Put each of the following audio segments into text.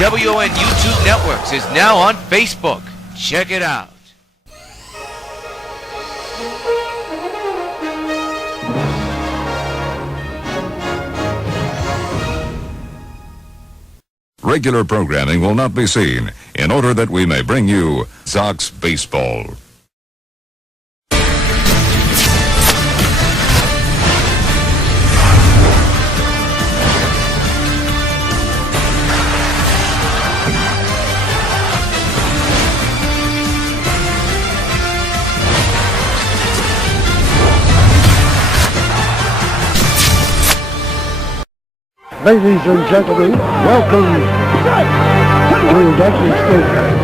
WON YouTube Networks is now on Facebook. Check it out. Regular programming will not be seen in order that we may bring you Sox Baseball. Ladies and gentlemen, welcome to Induction Station.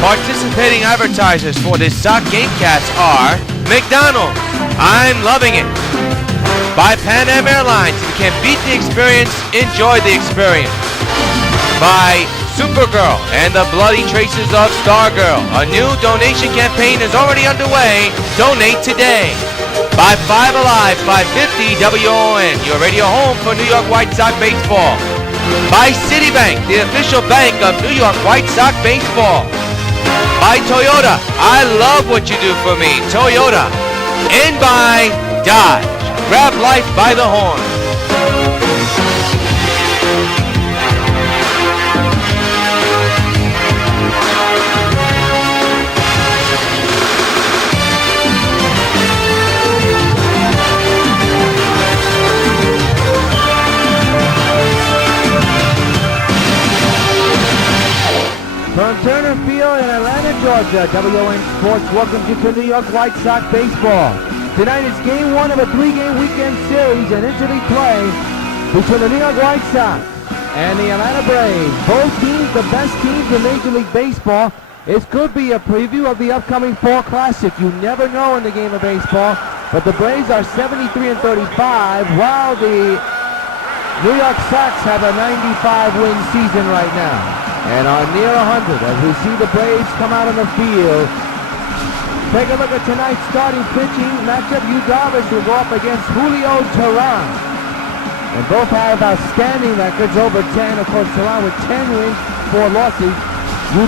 Participating advertisers for this Sox Gamecast are McDonald's, I'm loving it. By Pan Am Airlines, you can beat the experience, enjoy the experience. By Supergirl and the Bloody Traces of Stargirl, a new donation campaign is already underway. Donate today. By 5 Alive, 550 WON, your radio home for New York White Sox baseball. By Citibank, the official bank of New York White Sox baseball. By Toyota, I love what you do for me, Toyota. And by Dodge, grab life by the horn. From Turner Field in Atlanta, Georgia, WON Sports welcomes you to New York White Sox baseball. Tonight is game one of a three-game weekend series and interleague play between the New York White Sox and the Atlanta Braves. Both teams, the best teams in Major League Baseball. This could be a preview of the upcoming Fall Classic. You never know in the game of baseball, but the Braves are 73-35, while the New York Sox have a 95-win season right now and are near 100 as we see the Braves come out on the field. Take a look at tonight's starting pitching matchup. DARVISH will go up against Julio Teheran. And both have outstanding records, over 10. Of course, Teheran with 10 wins, 4 losses.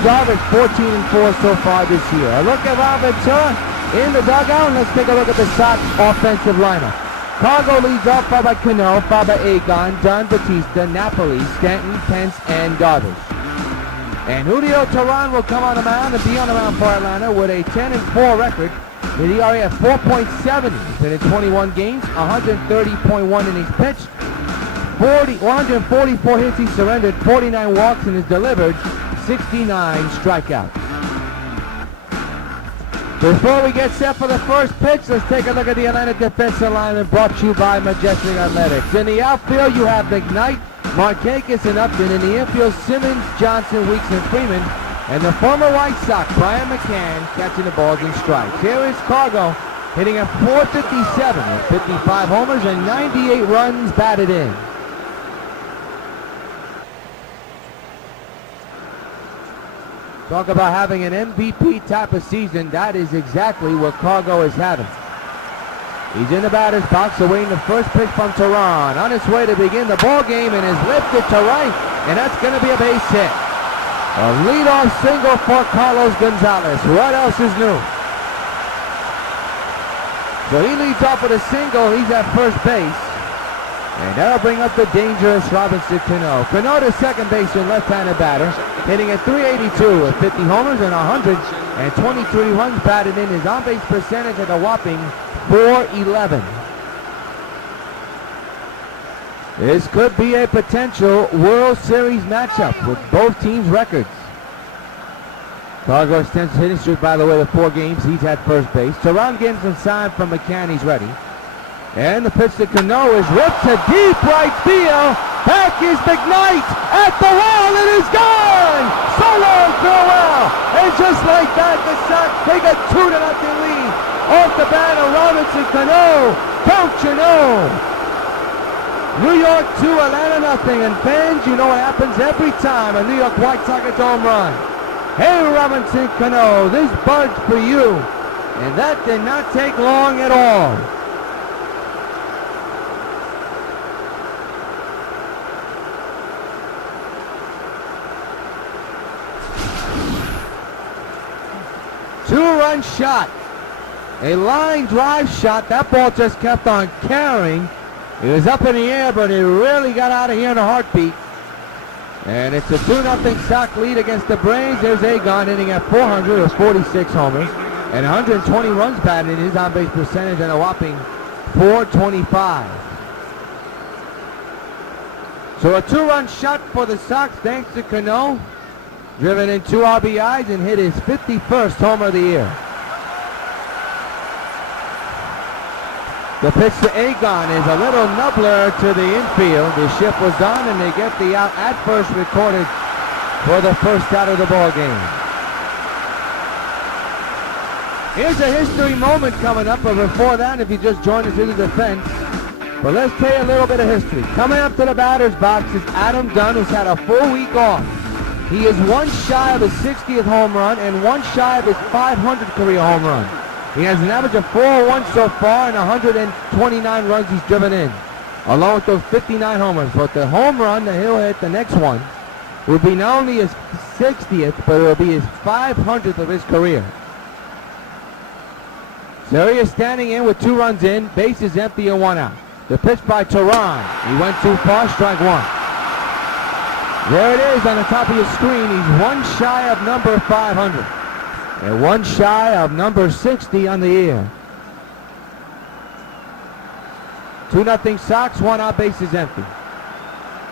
DARVISH 14-4 so far this year. A look at Ron Ventura in the dugout, and let's take a look at the Sox offensive lineup. Cargo leads off, followed by Cano, followed by Auigust, Don Bautista, Napoli, Stanton, Pence, and DARVISH. And Julio Teheran will come on the mound and be on the mound for Atlanta with a 10-4 record. With ERA at 4.7. He's been in 21 games, 130.1 innings pitched, 144 hits he surrendered, 49 walks, and has delivered 69 strikeouts. Before we get set for the first pitch, let's take a look at the Atlanta defensive lineman brought to you by Majestic Athletics. In the outfield, you have McKnight, MARKAKIS, and Upton. In the infield, Simmons, Johnson, Weeks, and Freeman. And the former White Sox, Brian McCann, catching the balls in strikes. Here is Cargo hitting at .457 with 55 homers and 98 runs batted in. Talk about having an MVP type of season. That is exactly what Cargo is having. He's in the batter's box awaiting the first pitch from Teheran. On his way to begin the ball game and is lifted to right, and that's going to be a base hit. A leadoff single for Carlos Gonzalez. What else is new? So he leads off with a single. He's at first base. And that'll bring up the dangerous Robinson Cano. Cano, the second baseman, left-handed batter, hitting at .382 with 50 homers and 123 runs batted in. His on-base percentage at a whopping .411. This could be a potential World Series matchup with both teams' records. Cargo extends his hitting streak, by the way, to 4 games. He's at first base. Teheran getting some sign from McCann. He's ready. And the pitch to Cano is ripped to deep right field. Back is McKnight at the wall. It is gone. So long, farewell. And just like that, the Sox take a 2-0 lead off the bat of Robinson Cano. Don't you know? New York 2, Atlanta nothing. And fans, you know what happens every time a New York White Sox hits home run. Hey, Robinson Cano, this bud's for you. And that did not take long at all. Two-run shot. A line drive shot. That ball just kept on carrying. It was up in the air, but it really got out of here in a heartbeat. And it's a 2-0 Sox lead against the Braves. There's Auigust hitting at 400 with 46 homers and 120 runs batted in his on-base percentage and a whopping .425. So a 2-run shot for the Sox thanks to Cano. Driven in 2 RBIs and hit his 51st homer of the year. The pitch to Auigust is a little nubbler to the infield. The shift was done and they get the out at first recorded for the first out of the ball game. Here's a history moment coming up, but before that, if you just joined us in the defense, but let's tell you a little bit of history. Coming up to the batter's box is Adam Dunn, who's had a full week off. He is 1 shy of his 60th home run and 1 shy of his 500th career home run. He has an average of 401 so far and 129 runs he's driven in, along with those 59 homers. But the home run that he'll hit, the next one, will be not only his 60th, but it will be his 500th of his career. So he is standing in with 2 runs in, base is empty and 1 out. The pitch by Tehran. He went too far, strike 1. There it is on the top of your screen. He's 1 shy of number 500. And 1 shy of number 60 on the year. 2-0 Sox, 1 out, base is empty.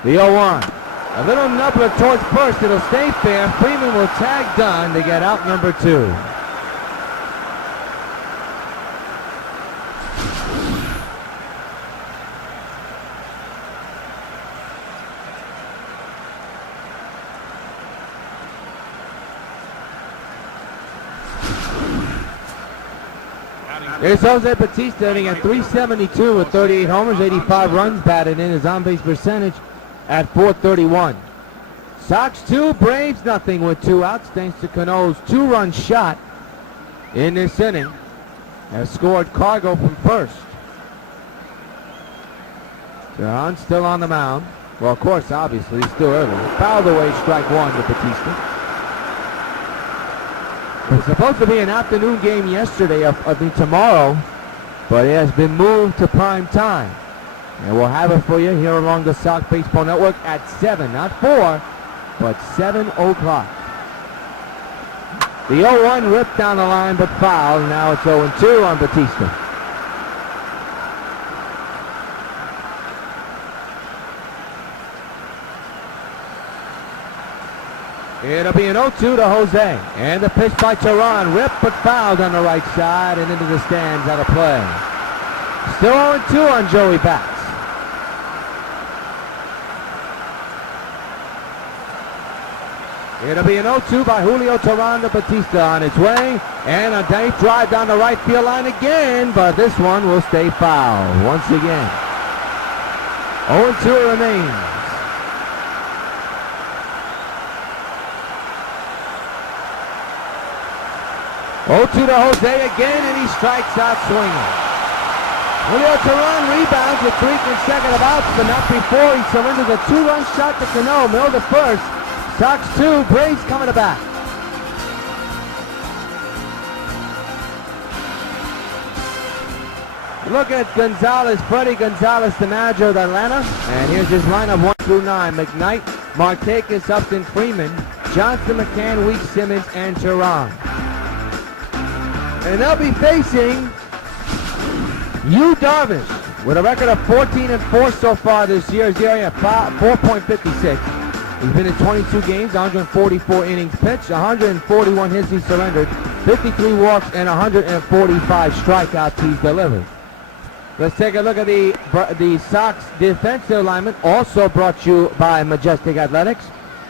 The 0-1. A little nubbler towards first. It'll stay fair. Freeman will tag Dunn to get out number 2. Here's Jose Bautista hitting at 372 with 38 homers, 85 runs batted in, his on-base percentage at .431. Sox 2, Braves nothing with 2 outs thanks to Cano's 2-run shot in this inning. Has scored Cargo from first. John still on the mound. Well, of course, obviously, he's still early. Fouled away, strike 1 to Bautista. It was supposed to be an afternoon game yesterday, tomorrow, but it has been moved to prime time. And we'll have it for you here along the Sox Baseball Network at 7, not 4, but 7 o'clock. The 0-1 ripped down the line, but fouled. Now it's 0-2 on Bautista. It'll be an 0-2 to Jose. And the pitch by Tehran, ripped but fouled on the right side and into the stands out of play. Still 0-2 on Joey Bats. It'll be an 0-2 by Julio Tehran to Bautista on its way. And a deep drive down the right field line again, but this one will stay foul once again. 0-2 remains. 0-2 to Jose again, and he strikes out swinging. Julio Tehran rebounds with 3 consecutive outs, but not before he surrenders a 2-run shot to Cano. Mill to first. Sox 2, Braves coming to bat. Look at Gonzalez, Freddie Gonzalez, the manager of Atlanta. And here's his lineup 1 through 9. McKnight, Markakis, Upton, Freeman, Johnson, McCann, Weeks, Simmons, and Tehran. And they'll be facing DARVISH with a record of 14-4 so far this year. His ERA at 4.56. He's been in 22 games, 144 innings pitched, 141 hits he surrendered, 53 walks, and 145 strikeouts he's delivered. Let's take a look at the Sox defensive alignment, also brought to you by Majestic Athletics.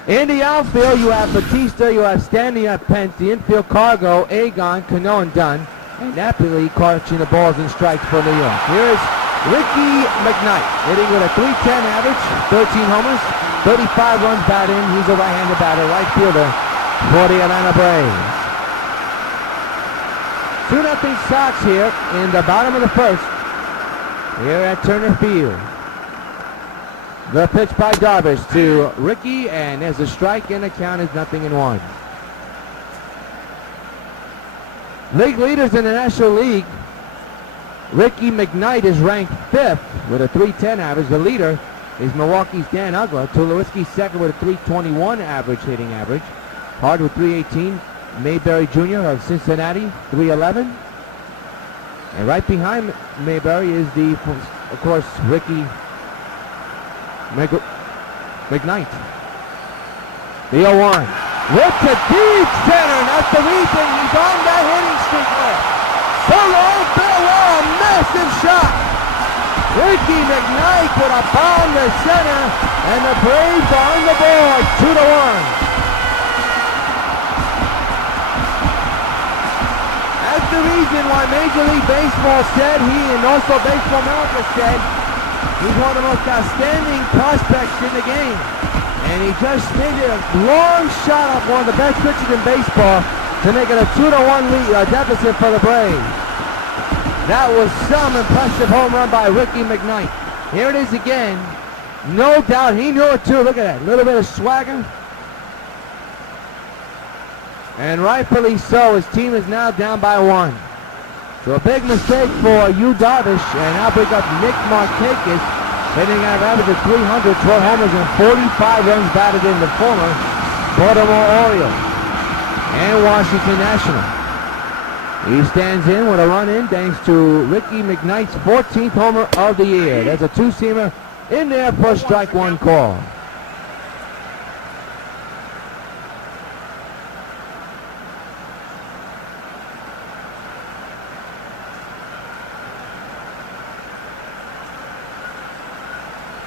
In the outfield, you have BAUTISTA, you have Stanton, you have PENCE. The infield, Cargo, Auigust, Cano, and Dunn. And Napoli catching the balls and strikes for New York. Here's Rickey McKnight, hitting with a .310 average, 13 homers, 35 runs batted in. He's a right-handed batter, right fielder for the Atlanta Braves. 2-0 Sox here in the bottom of the first here at Turner Field. The pitch by Darvish to Rickey, and there's a strike, and the count is 0-1. League leaders in the National League. Rickey McKnight is ranked 5th with a .310 average. The leader is Milwaukee's Dan Uggla. Tulowitzki second with a .321 average hitting average. Hard with .318. Mayberry Jr. of Cincinnati, .311. And right behind Mayberry is of course, Rickey McKnight. The 0-1. Whip to deep center, and that's the reason he's on that hitting streak list. Solo farewell, a massive shot. Rickey McKnight with a bomb to center, and the Braves are on the board, 2-1. That's the reason why Major League Baseball said, and also Baseball America said, he's one of the most outstanding prospects in the game. And he just made a long shot off one of the best pitchers in baseball to make it a 2-1 deficit for the Braves. That was some impressive home run by Rickey McKnight. Here it is again. No doubt, he knew it too. Look at that, a little bit of swagger. And rightfully so, his team is now down by 1. So a big mistake for Darvish, and now bring up Nick Markakis, hitting an average of 300, 12 homers, and 45 runs batted in, the former Baltimore Orioles and Washington National. He stands in with a run in thanks to Rickey McKnight's 14th homer of the year. There's a two-seamer in there for strike one call.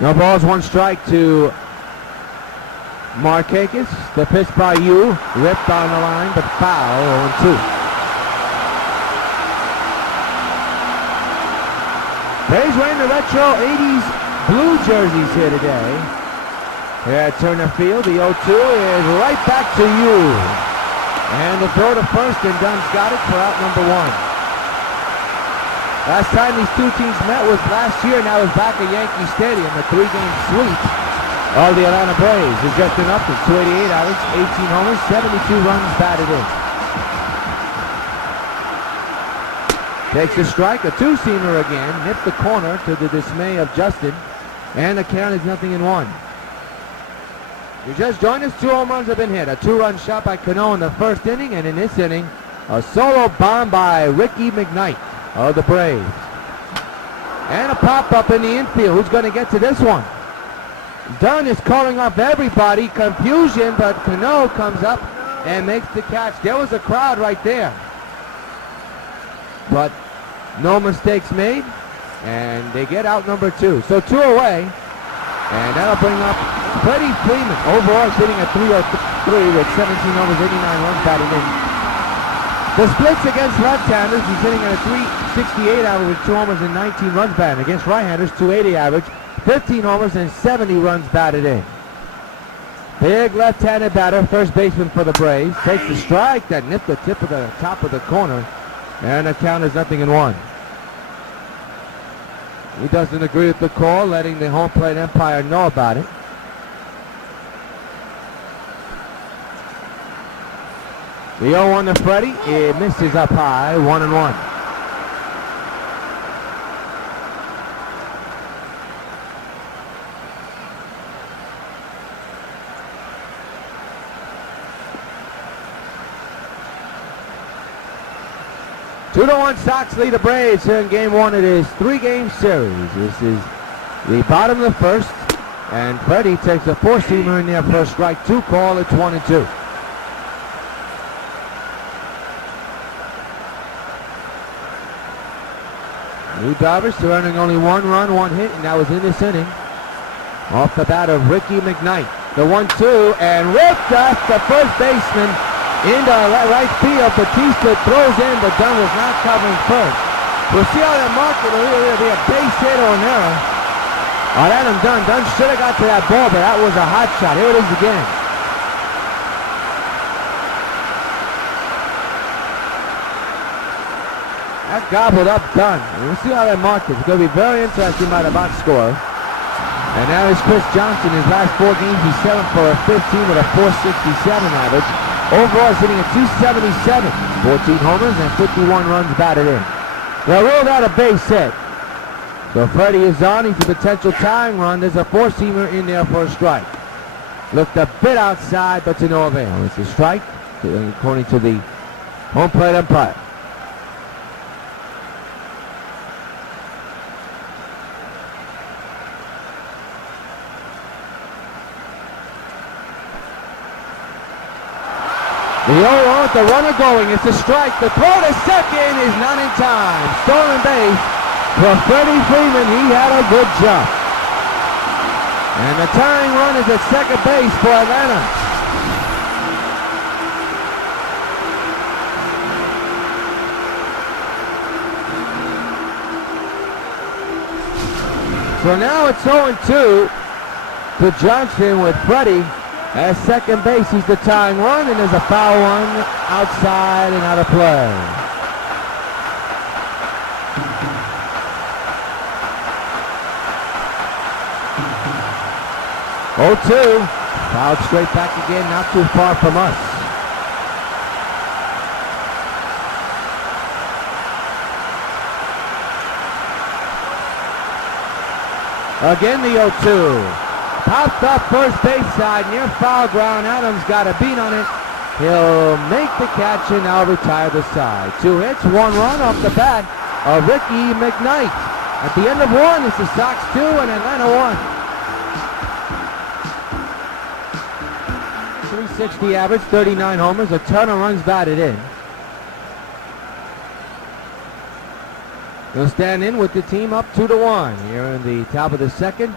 No balls, one strike to Markakis. The pitch by Yu, ripped on the line, but foul, 0-2. Braves wearing the retro 80s blue jerseys here today. Here at Turner Field, the 0-2 is right back to Yu. And the throw to first, and Dunn's got it for out number 1. Last time these two teams met was last year, now it's back at Yankee Stadium, the 3-game sweep of the Atlanta Braves. Is just an up to 288 average, 18 homers, 72 runs batted in. Takes a strike, a two-seamer again, nipped the corner to the dismay of Justin, and the count is 0-1. You just joined us, 2 home runs have been hit. A 2-run shot by Cano in the first inning, and in this inning, a solo bomb by Rickey McKnight of the Braves. And a pop-up in the infield. Who's going to get to this one? Dunn is calling off everybody. Confusion, but Cano comes up and makes the catch. There was a crowd right there. But no mistakes made. And they get out number 2. So 2 away. And that'll bring up Freddie Freeman. Overall sitting at 303 with 17 homers, 89 runs batted in. The splits against left-handers, he's hitting at a 368 average with 2 homers and 19 runs batted. Against right-handers, 280 average, 15 homers and 70 runs batted in. Big left-handed batter, first baseman for the Braves. Takes the strike that nipped the tip of the top of the corner. And the count is 0-1. He doesn't agree with the call, letting the home plate umpire know about it. The 0-1 to Freddie, it misses up high, 1-1. Two to 1 Sox lead the Braves here in game 1. It is 3-game series. This is the bottom of the first, and Freddie takes a 4-seamer in there for a strike 2 call. It's 1-2. DARVISH surrendering only 1 run, 1 hit, and that was in this inning. Off the bat of Rickey McKnight. The 1-2, and ripped off the first baseman into right field. Bautista throws in, but Dunn was not covering first. We'll see how they mark it. It'll be a base hit or an error on Adam Dunn. Dunn should have got to that ball, but that was a hot shot. Here it is again. That gobbled up Dunn. We'll see how they mark it. It's going to be very interesting by the box score. And now is Chris Johnson. His last 4 games, he's 7 for 15 with a .467 average. Overall, he's hitting at .277. 14 homers and 51 runs batted in. They ruled out a base hit. So Freddie is on. He's a potential tying run. There's a 4-seamer in there for a strike. Looked a bit outside, but to no avail. It's a strike, according to the home plate umpire. The 0-1 with the runner going. It's a strike. The throw to second is not in time. Stolen base for Freddie Freeman. He had a good jump. And the tying run is at second base for Atlanta. So now it's 0-2 to Johnson with Freddie at second base. He's the tying run, and there's a foul one outside and out of play. Oh, 2. Fouled straight back again, not too far from us. Again the 0-2. Popped up first base side near foul ground. Adams got a beat on it. He'll make the catch and now retire the side. 2 hits, 1 run off the bat of Rickey McKnight. At the end of 1, it's the Sox 2 and Atlanta 1. .360 average, 39 homers, a ton of runs batted in. He'll stand in with the team up 2-1 here in the top of the second.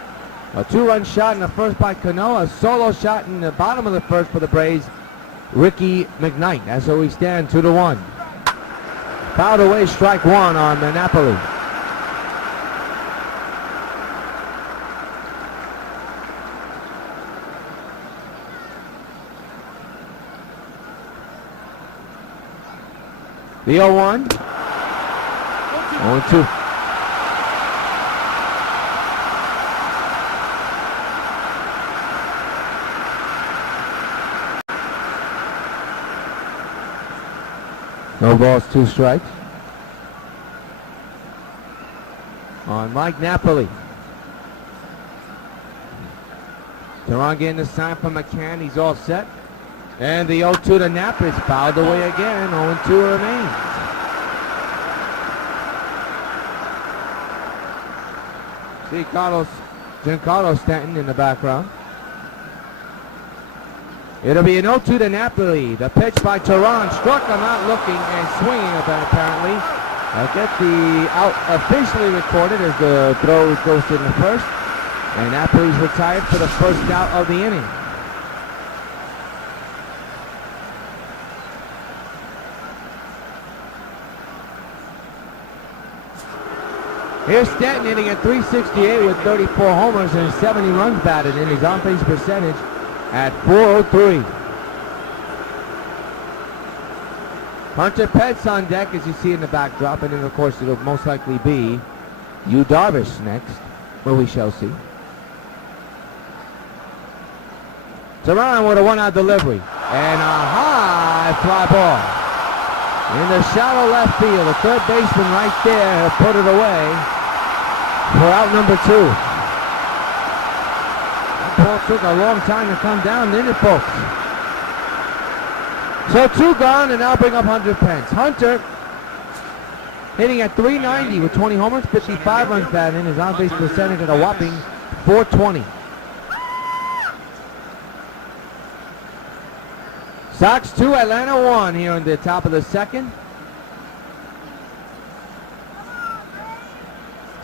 A 2-run shot in the first by Cano, a solo shot in the bottom of the first for the Braves, Rickey McKnight. That's where we stand, 2-1. Fouled away, strike 1 on the Napoli. The 0-1. 0-2. No balls, 2 strikes. On Mike Napoli. Teheran getting this time from McCann. He's all set. And the 0-2 to Nap is fouled away again. 0-2 remains. See Giancarlo Stanton in the background. It'll be an 0-2 to Napoli. The pitch by Teheran struck him out looking and swinging apparently. I'll get the out officially recorded as the throw goes in the first. And Napoli's retired for the first out of the inning. Here's Stanton hitting at .368 with 34 homers and 70 runs batted in. His on-base percentage at .403. Hunter Pence on deck, as you see in the backdrop, and then of course it'll most likely be DARVISH next, where we shall see. Teheran with a 1-out delivery and a high fly ball in the shallow left field. The third baseman right there, he'll put it away for out number 2. Ball took a long time to come down, didn't it, folks? So 2 gone, and now bring up Hunter Pence. Hunter hitting at .390 with 20 homers, 55 runs batted in. His on-base percentage at a whopping .420. Sox 2, Atlanta 1 here on the top of the second.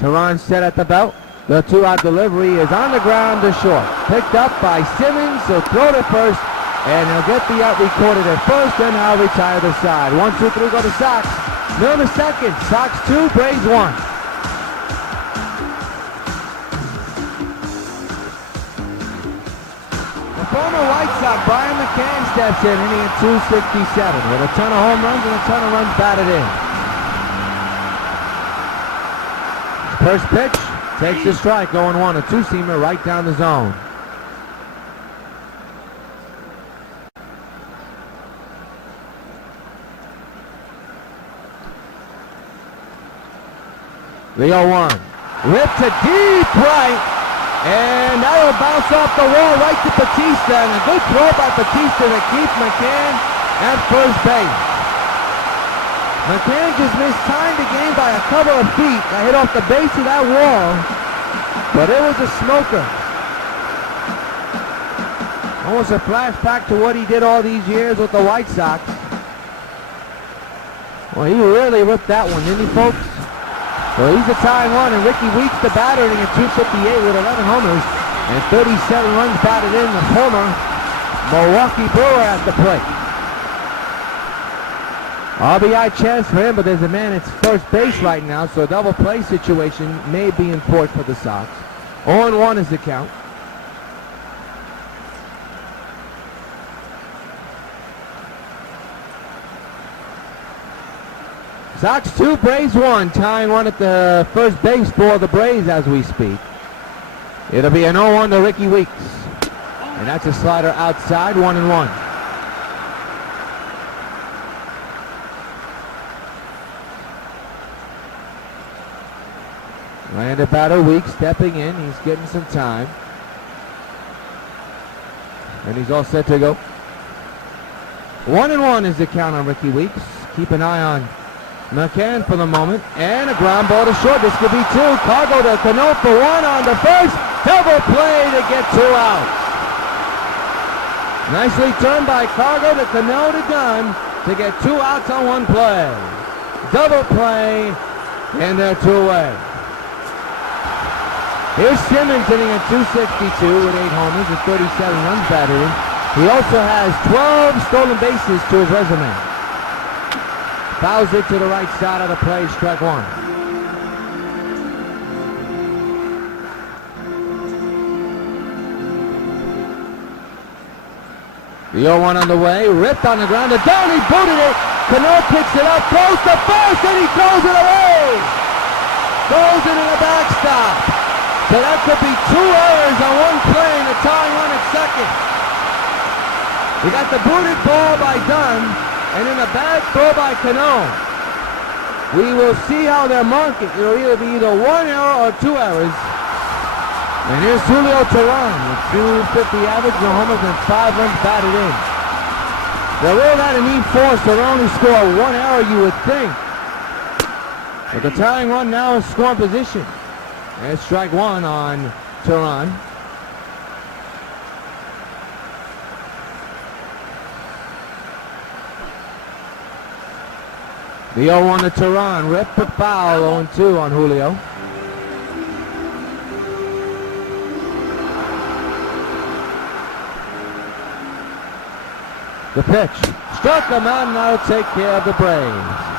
Teheran set at the belt. The 2-out delivery is on the ground to short. Picked up by Simmons, so throw to first, and he'll get the out recorded at first, and now retire the side. 1, 2, 3, go to Sox. Miller second. Sox 2, Braves 1. The former White Sox, Brian McCann, steps in, hitting at 267 with a ton of home runs and a ton of runs batted in. First pitch, takes the strike, 0-1, a two-seamer right down the zone. The 0-1, ripped to deep right, and that'll bounce off the wall right to Bautista, and a good throw by Bautista to keep McCann at first base. McCann just mistimed the game by a couple of feet. That hit off the base of that wall, but it was a smoker. Almost a flashback to what he did all these years with the White Sox. Well, he really ripped that one, didn't he, folks? Well, he's the tying run, and Rickie Weeks the batter, hitting at 258 with 11 homers and 37 runs batted in. The former Milwaukee Brewer at the plate. RBI chance for him, but there's a man at first base right now, so a double play situation may be in port for the Sox. 0-1 is the count. Sox 2, Braves 1, tying one at the first base for the Braves as we speak. It'll be an 0-1 to Rickie Weeks. And that's a slider outside, 1-1. Right-handed batter Weeks stepping in. He's getting some time. And he's all set to go. 1-1 is the count on Rickie Weeks. Keep an eye on McCann for the moment, and a ground ball to short. This could be two. Cargo to Cano for one on the first. Double play to get 2 outs. Nicely turned by Cargo to Cano to Gunn to get 2 outs on one play. Double play, and they're 2 away. Here's Simmons hitting at 262 with 8 homers and 37 runs batted in. He also has 12 stolen bases to his resume. Fouls it to the right side of the play, strike 1. The 0-1 on the way, ripped on the ground, to down, he booted it. Cano picks it up, throws to first, and he throws it away. Throws it in the backstop. So that could be 2 errors on one play and a tying run at second. We got the booted ball by Dunn, and then a bad throw by Cano. We will see how they're marking. It'll either be 1 error or 2 errors. And here's Julio Teheran with 250 average, no homers, and 5 runs batted in. They rolled out an E4, so they only score 1 error, you would think. But the tying run now is scoring position. And it's strike 1 on Teheran. The 0-1 to Teheran, ripped for foul, 0-2 on Julio. The pitch, struck him out, and that'll take care of the Braves.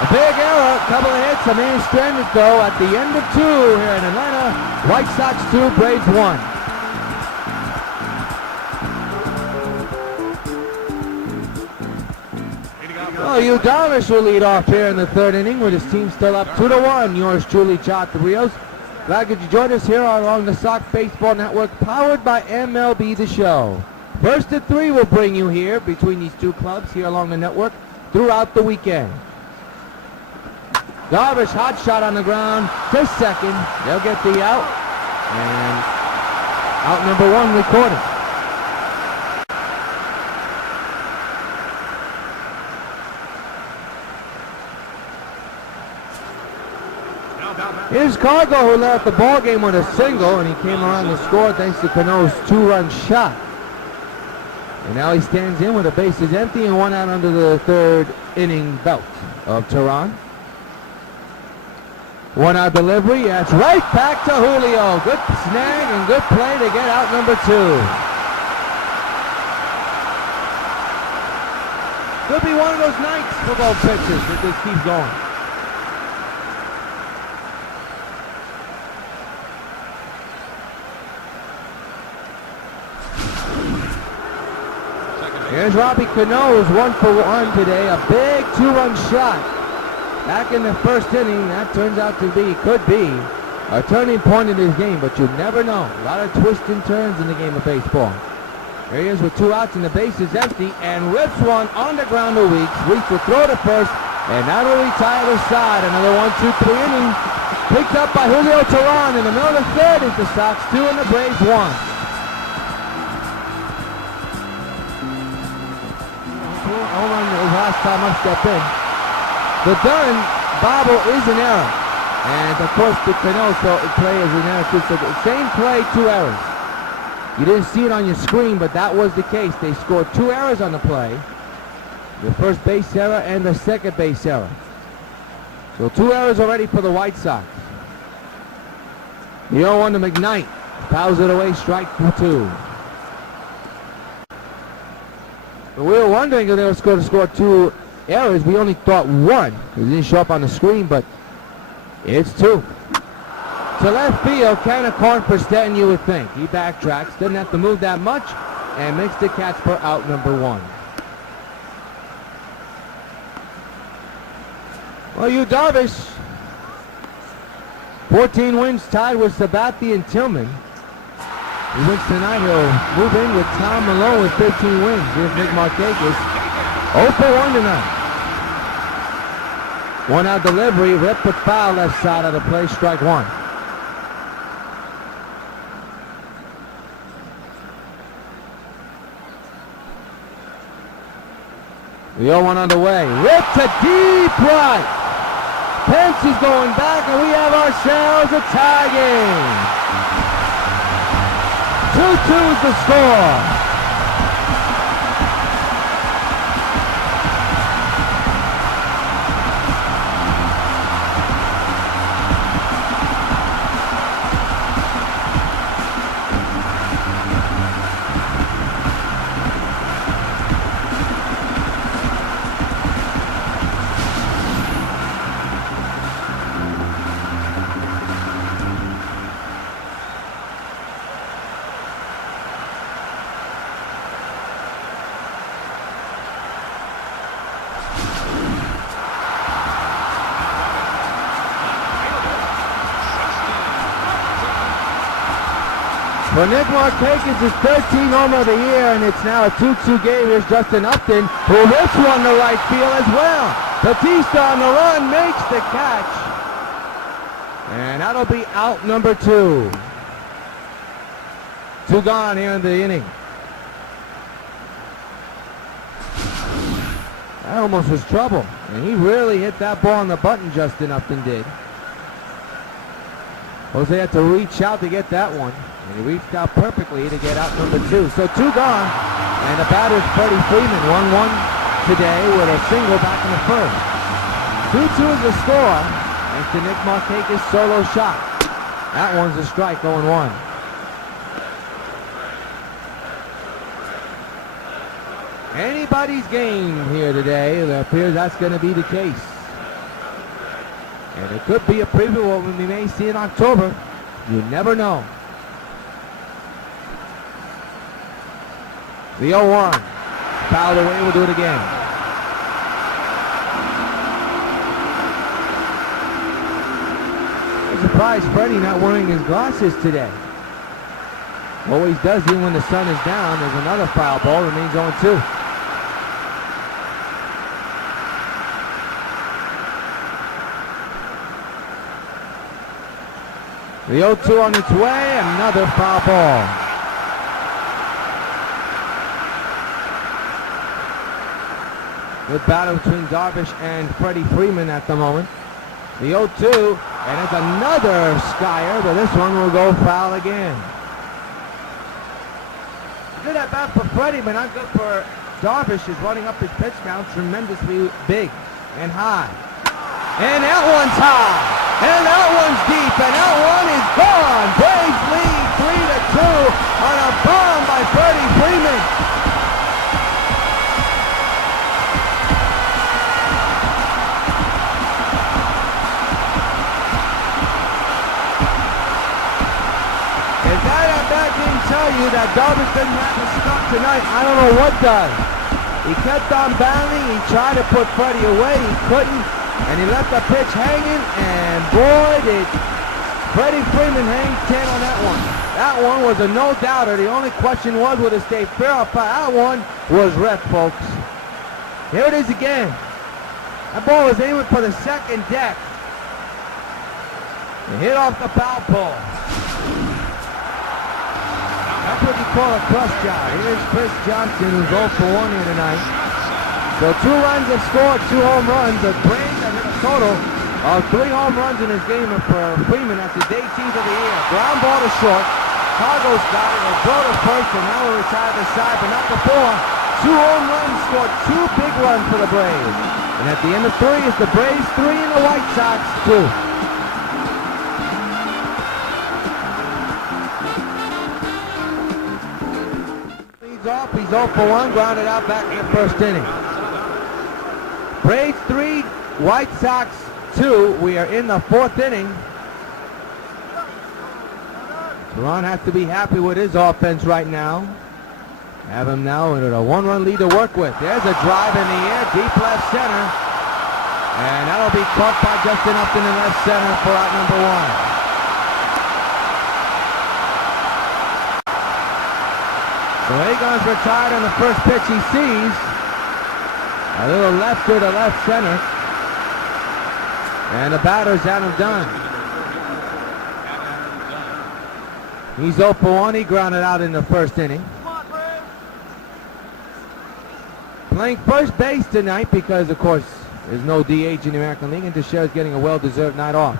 A big error, a couple of hits, a man stranded though at the end of 2 here in Atlanta. White Sox 2, Braves 1. Well, DARVISH will lead off here in the 3rd inning with his team still up 2-1. Yours truly, Chot the Rios. Glad that you joined us here along the Sox Baseball Network, powered by MLB The Show. 1st to 3 will bring you here between these 2 clubs here along the network throughout the weekend. DARVISH, hot shot on the ground to second. They'll get the out. And out number 1 recorded. Here's Cargo, who left the ball game with a single, and he came around to score thanks to Cano's 2-run shot. And now he stands in with the bases empty and 1 out under the 3rd inning belt of Teheran. One out delivery. That's right back to Julio. Good snag and good play to get out number 2. Could be one of those nights for both pitchers if this keeps going. Here's Robbie Cano's 1-for-1 today. A big 2-run shot. Back in the first inning, that turns out to be, could be, a turning point in this game, but you never know. A lot of twists and turns in the game of baseball. Here he is with 2 outs and the base is empty, and rips one on the ground to Weeks. Weeks will throw to first, and that will retire the side. Another 1-2-3 inning. Picked up by Julio Teheran in the middle of the third is the Sox 2 and the Braves 1. Hold on, the last time I stepped in. The Dunn bobble is an error. And of course the Cano play is an error too. So the same play, 2 errors. You didn't see it on your screen, but that was the case. They scored 2 errors on the play. The first base error and the second base error. So 2 errors already for the White Sox. The 0-1 to McKnight. Fouls it away, strike 2. But we were wondering if they were going to score 2 errors. We only thought 1. It didn't show up on the screen, but it's 2. To left field, kind of corn for Stanton, you would think. He backtracks, doesn't have to move that much, and makes the catch for out number 1. Well, you Darvish, 14 wins, tied with Sabathia and Tillman. He wins tonight. He'll move in with Tom Malone with 15 wins. Here's Nick MARKAKIS, 0-for-1 tonight. 1 out delivery, ripped with foul left side of the play, strike 1. The 0-1 underway, ripped to deep right. Pence is going back, and we have ourselves a tie game. 2-2 is the score. For Nick MARKAKIS, his 13th homer of the year, and it's now a 2-2 game. Here's Justin Upton, who rips one to right field as well. Bautista on the run makes the catch. And that'll be out number 2. 2 gone here in the inning. That almost was trouble. And he really hit that ball on the button, Justin Upton did. Jose had to reach out to get that one. And he reached out perfectly to get out number 2. So 2 gone. And the batter is Freddie Freeman. 1-1 today with a single back in the first. 2-2 is the score. Thanks to Nick MARKAKIS' solo shot. That one's a strike, 0-1. Anybody's game here today. It appears that's going to be the case. And it could be a preview of what we may see in October. You never know. The 0-1. Fouled away, we'll do it again. I'm surprised Freddie not wearing his glasses today. Always does even when the sun is down. There's another foul ball, remains 0-2. The 0-2 on its way, another foul ball. Good battle between Darvish and Freddie Freeman at the moment. The 0-2, and it's another skyer, but this one will go foul again. Good at bat for Freddie, but not good for Darvish. Is running up his pitch count tremendously big and high. And that one's high. And that tell you that Darvish didn't have a stop tonight. I don't know what does. He kept on bounding. He tried to put Freddie away. He couldn't. And he left the pitch hanging. And boy, did Freddie Freeman hang 10 on that one. That one was a no-doubter. The only question was, would it stay fair or foul? That one was ref, folks. Here it is again. That ball was aiming for the second deck. It hit off the foul pole. That's what you call a crush job. Here's Chris Johnson, who's 0 for 1 here tonight. So 2 runs have scored, 2 home runs. The Braves have hit a total of 3 home runs in this game for Freeman. That's his 18th of the year. Ground ball to short. Cargo's got it. They'll throw to first, and now we'll retire the side, but not before. 2 home runs scored, 2 big runs for the Braves. And at the end of 3 is the Braves 3 and the White Sox 2. Off. He's 0 for 1, grounded out back in the first inning. Braves 3, White Sox 2. We are in the 4th inning. Ron has to be happy with his offense right now. Have him now with a 1-run lead to work with. There's a drive in the air, deep left center. And that'll be caught by Justin Upton in left center for out number 1. So Auigust retired on the first pitch he sees. A little lefter to left center. And the batter's Adam Dunn. He's 0 for 1. He grounded out in the first inning. Playing first base tonight because, of course, there's no DH in the American League, and Teixeira's getting a well-deserved night off.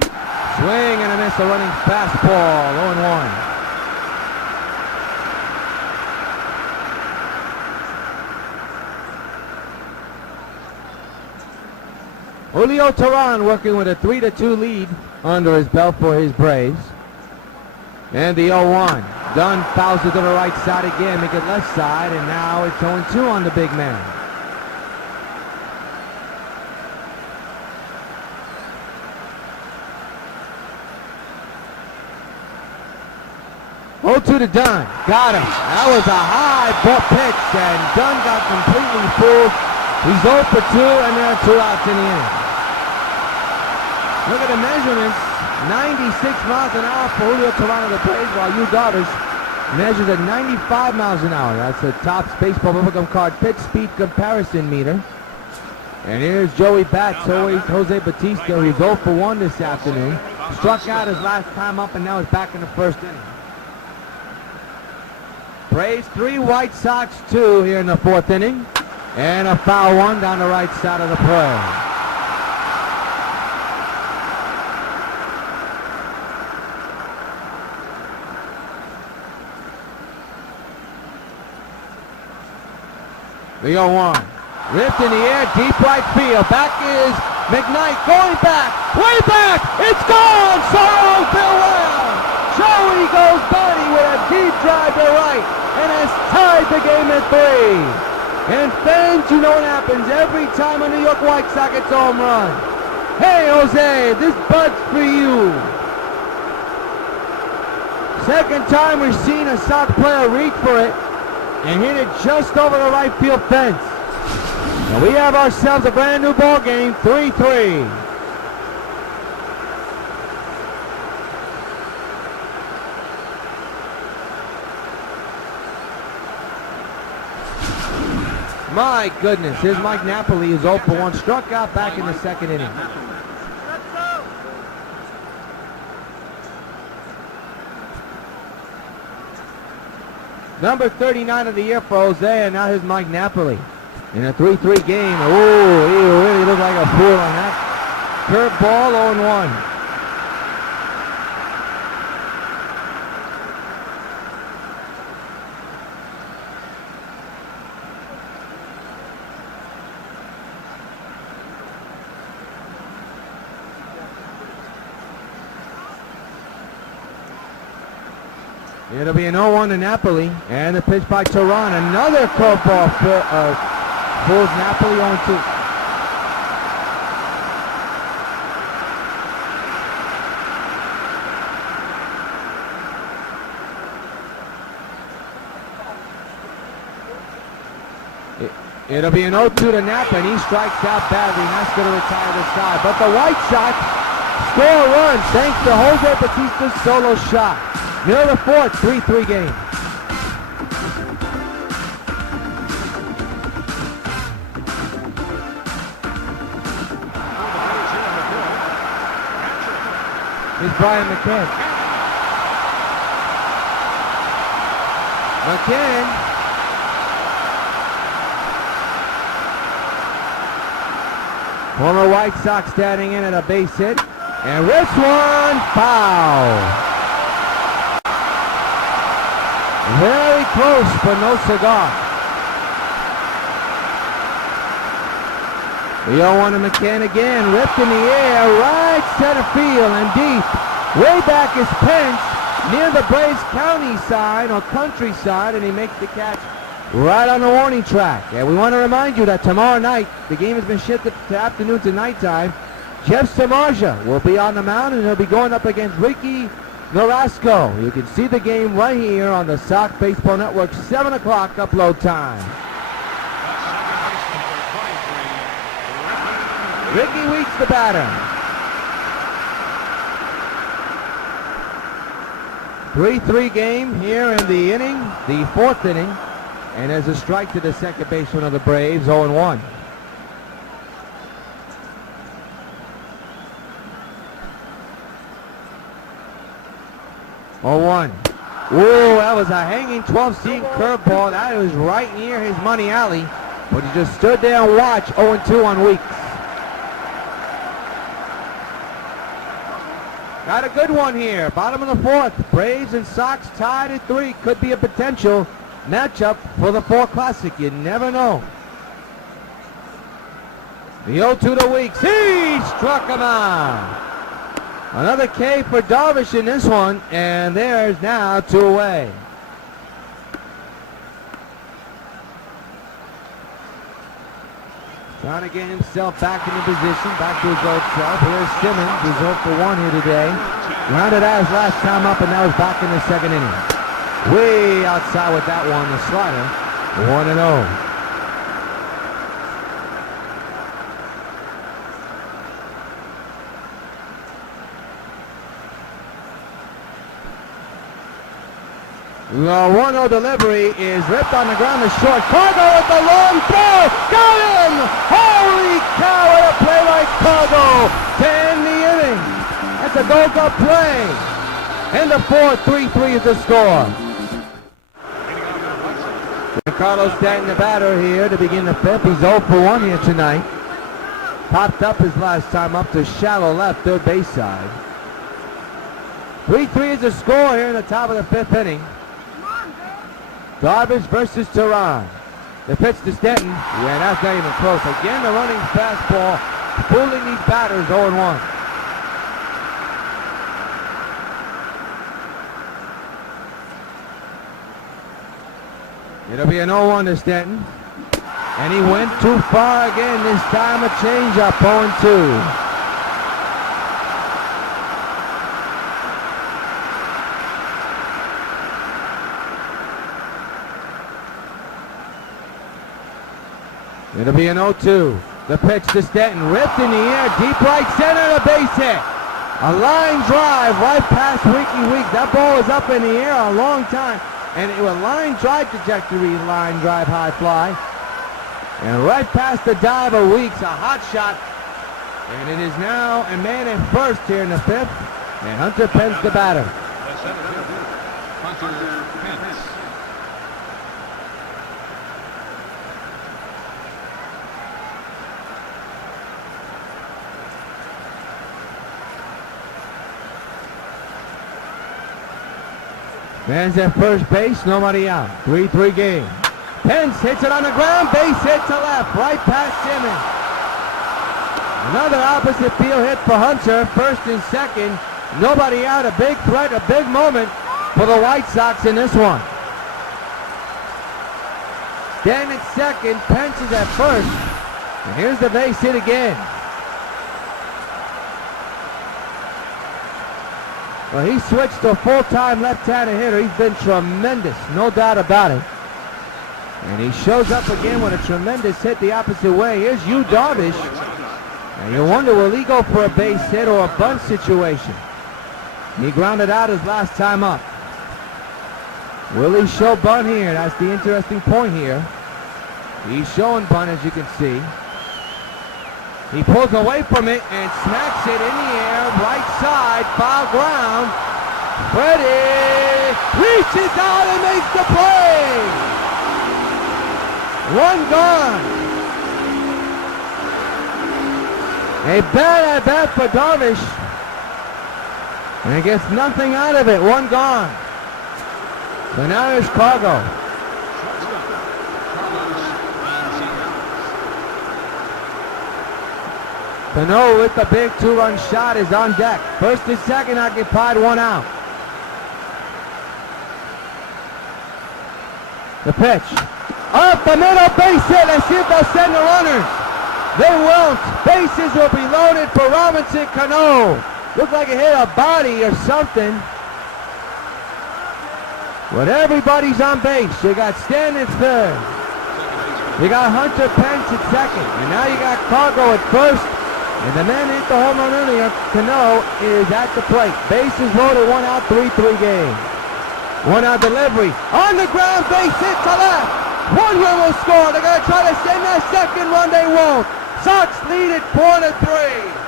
Swing and a miss, a running fastball, 0-1. Julio Teheran working with a 3-2 lead under his belt for his Braves. And the 0-1. Dunn fouls it to the right side again, make it left side, and now it's 0-2 on the big man. To Dunn, got him. That was a high ball pitch, and Dunn got completely fooled. He's 0 for 2, and there are 2 outs in the inning. Look at the measurements. 96 miles an hour for Julio Teheran of the Braves, while Yu Darvish measures at 95 miles an hour. That's the Topps Baseball Bubblegum Card pitch speed comparison meter. And here's Joey Bats, Jose Bautista, who's 0 for 1 this afternoon. Struck out his last time up, and now is back in the first inning. Braves 3, White Sox 2 here in the 4th inning. And a foul one down the right side of the plate. The 0-1. Ripped in the air, deep right field. Back is McKnight going back. Way back. It's gone. Sorrow farewell. Joey goes body with a deep drive to right and has tied the game at 3. And fans, you know what happens every time a New York White Sox gets a home run. Hey, Jose, this bud's for you. Second time we've seen a Sox player reach for it and hit it just over the right field fence. And we have ourselves a brand new ball game, 3-3. My goodness, here's Mike Napoli, who's 0 for 1, struck out back in the second inning. Number 39 of the year for Jose, and now here's Mike Napoli in a 3-3 game. Oh, he really looked like a fool on that. Curve ball, 0-1. It'll be an 0-1 to Napoli, and the pitch by Teheran. Another curveball pulls Napoli 0-2. It'll be an 0-2 to Napa, and he strikes out badly, and that's going to retire the side. But the White Sox score a run thanks to Jose Bautista's solo shot. Middle of the fourth, 3-3 game. Here's Brian McCann. McCann. Former White Sox standing in at a base hit. And this one, foul. Very close, but no cigar. The 0-1 to McCann again, ripped in the air, right center field and deep. Way back is Pence, near the Braves County side or countryside, and he makes the catch right on the warning track. And we want to remind you that tomorrow night, the game has been shifted to afternoon to nighttime. Jeff Samardzija will be on the mound, and he'll be going up against Ricky Norasco. You can see the game right here on the Sox Baseball Network, 7 o'clock upload time. Ricky Weeks the batter. 3-3 game here in the inning, the fourth inning. And there's a strike to the second baseman of the Braves, 0-1. Ooh, that was a hanging 12-seam curveball. That was right near his money alley. But he just stood there and watched. 0-2 on Weeks. Got a good one here. Bottom of the fourth. Braves and Sox tied at 3. Could be a potential matchup for the Fall Classic. You never know. The 0-2 to Weeks. He struck him out. Another K for Darvish in this one, and there's now 2 away. Trying to get himself back into position, back to his old self. Here's Simmons, who's 0 for 1 here today. Rounded out his last time up, and now he's back in the second inning. Way outside with that one, the slider. 1-0. The 1-0 delivery is ripped on the ground to short. Cargo with the long throw. Got him! Holy cow, what a play by Cargo to end the inning. That's a go-go play. And the 4-3-3 is the score. Giancarlo Stanton, the batter here to begin the fifth. He's 0 for 1 here tonight. Popped up his last time up to shallow left, third base side. 3-3 is the score here in the top of the fifth inning. Darvish versus Tehran. The pitch to Stanton. Yeah, that's not even close. Again, the running fastball fooling these batters. 0-1. It'll be an 0-1 to Stanton. And he went too far again. This time a changeup. 0-2. It'll be an 0-2. The pitch to Stanton, ripped in the air, deep right center, a base hit. A line drive right past Ricky Weeks. That ball was up in the air a long time, and it was line drive trajectory, line drive high fly. And right past the dive of Weeks, a hot shot. And it is now a man at first here in the fifth, and Hunter Pence the batter. Hunter Pence. Man's at first base, nobody out. 3-3 game. Pence hits it on the ground, base hit to left, right past Simmons. Another opposite field hit for Hunter, first and second. Nobody out, a big threat, a big moment for the White Sox in this one. Stanton at second, Pence is at first. And here's the base hit again. Well, he switched to a full-time left-handed hitter. He's been tremendous, no doubt about it. And he shows up again with a tremendous hit the opposite way. Here's Darvish. And you wonder, will he go for a base hit or a bunt situation? He grounded out his last time up. Will he show bunt here? That's the interesting point here. He's showing bunt, as you can see. He pulls away from it and smacks it in the air, right side, foul ground. Freddie reaches out and makes the play. One gone. A bad at bat for Darvish. And he gets nothing out of it. One gone. So now there's Cargo. Cano with the big two-run shot is on deck. First and second occupied, one out. The pitch. Up the middle, base hit. Let's see if they'll send the runners. They won't. Bases will be loaded for Robinson Cano. Looked like it hit a body or something. But everybody's on base. You got Stan at third. You got Hunter Pence at second. And now you got Cargo at first. And the man hit the home run earlier. Cano is at the plate. Bases loaded, one out, 3-3 game. One out delivery. On the ground, base hit to left. One run will score. They're going to try to send that second run. They won't. Sox lead it 4-3.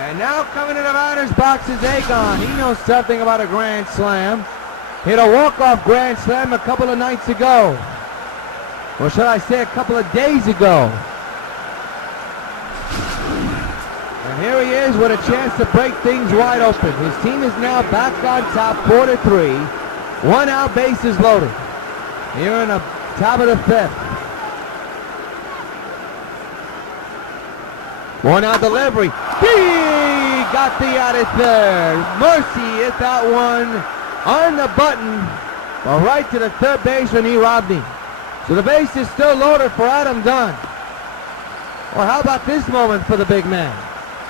And now coming to the batter's box is Auigust. He knows something about a grand slam. Hit a walk-off grand slam a couple of nights ago. Or should I say a couple of days ago. And here he is with a chance to break things wide open. His team is now back on top, 4-3. One out, bases loaded. Here in the top of the fifth. One out delivery. He got the out at third. Mercy hit that one on the button, but right to the third baseman, he robbed him. So the base is still loaded for Adam Dunn. Or how about this moment for the big man?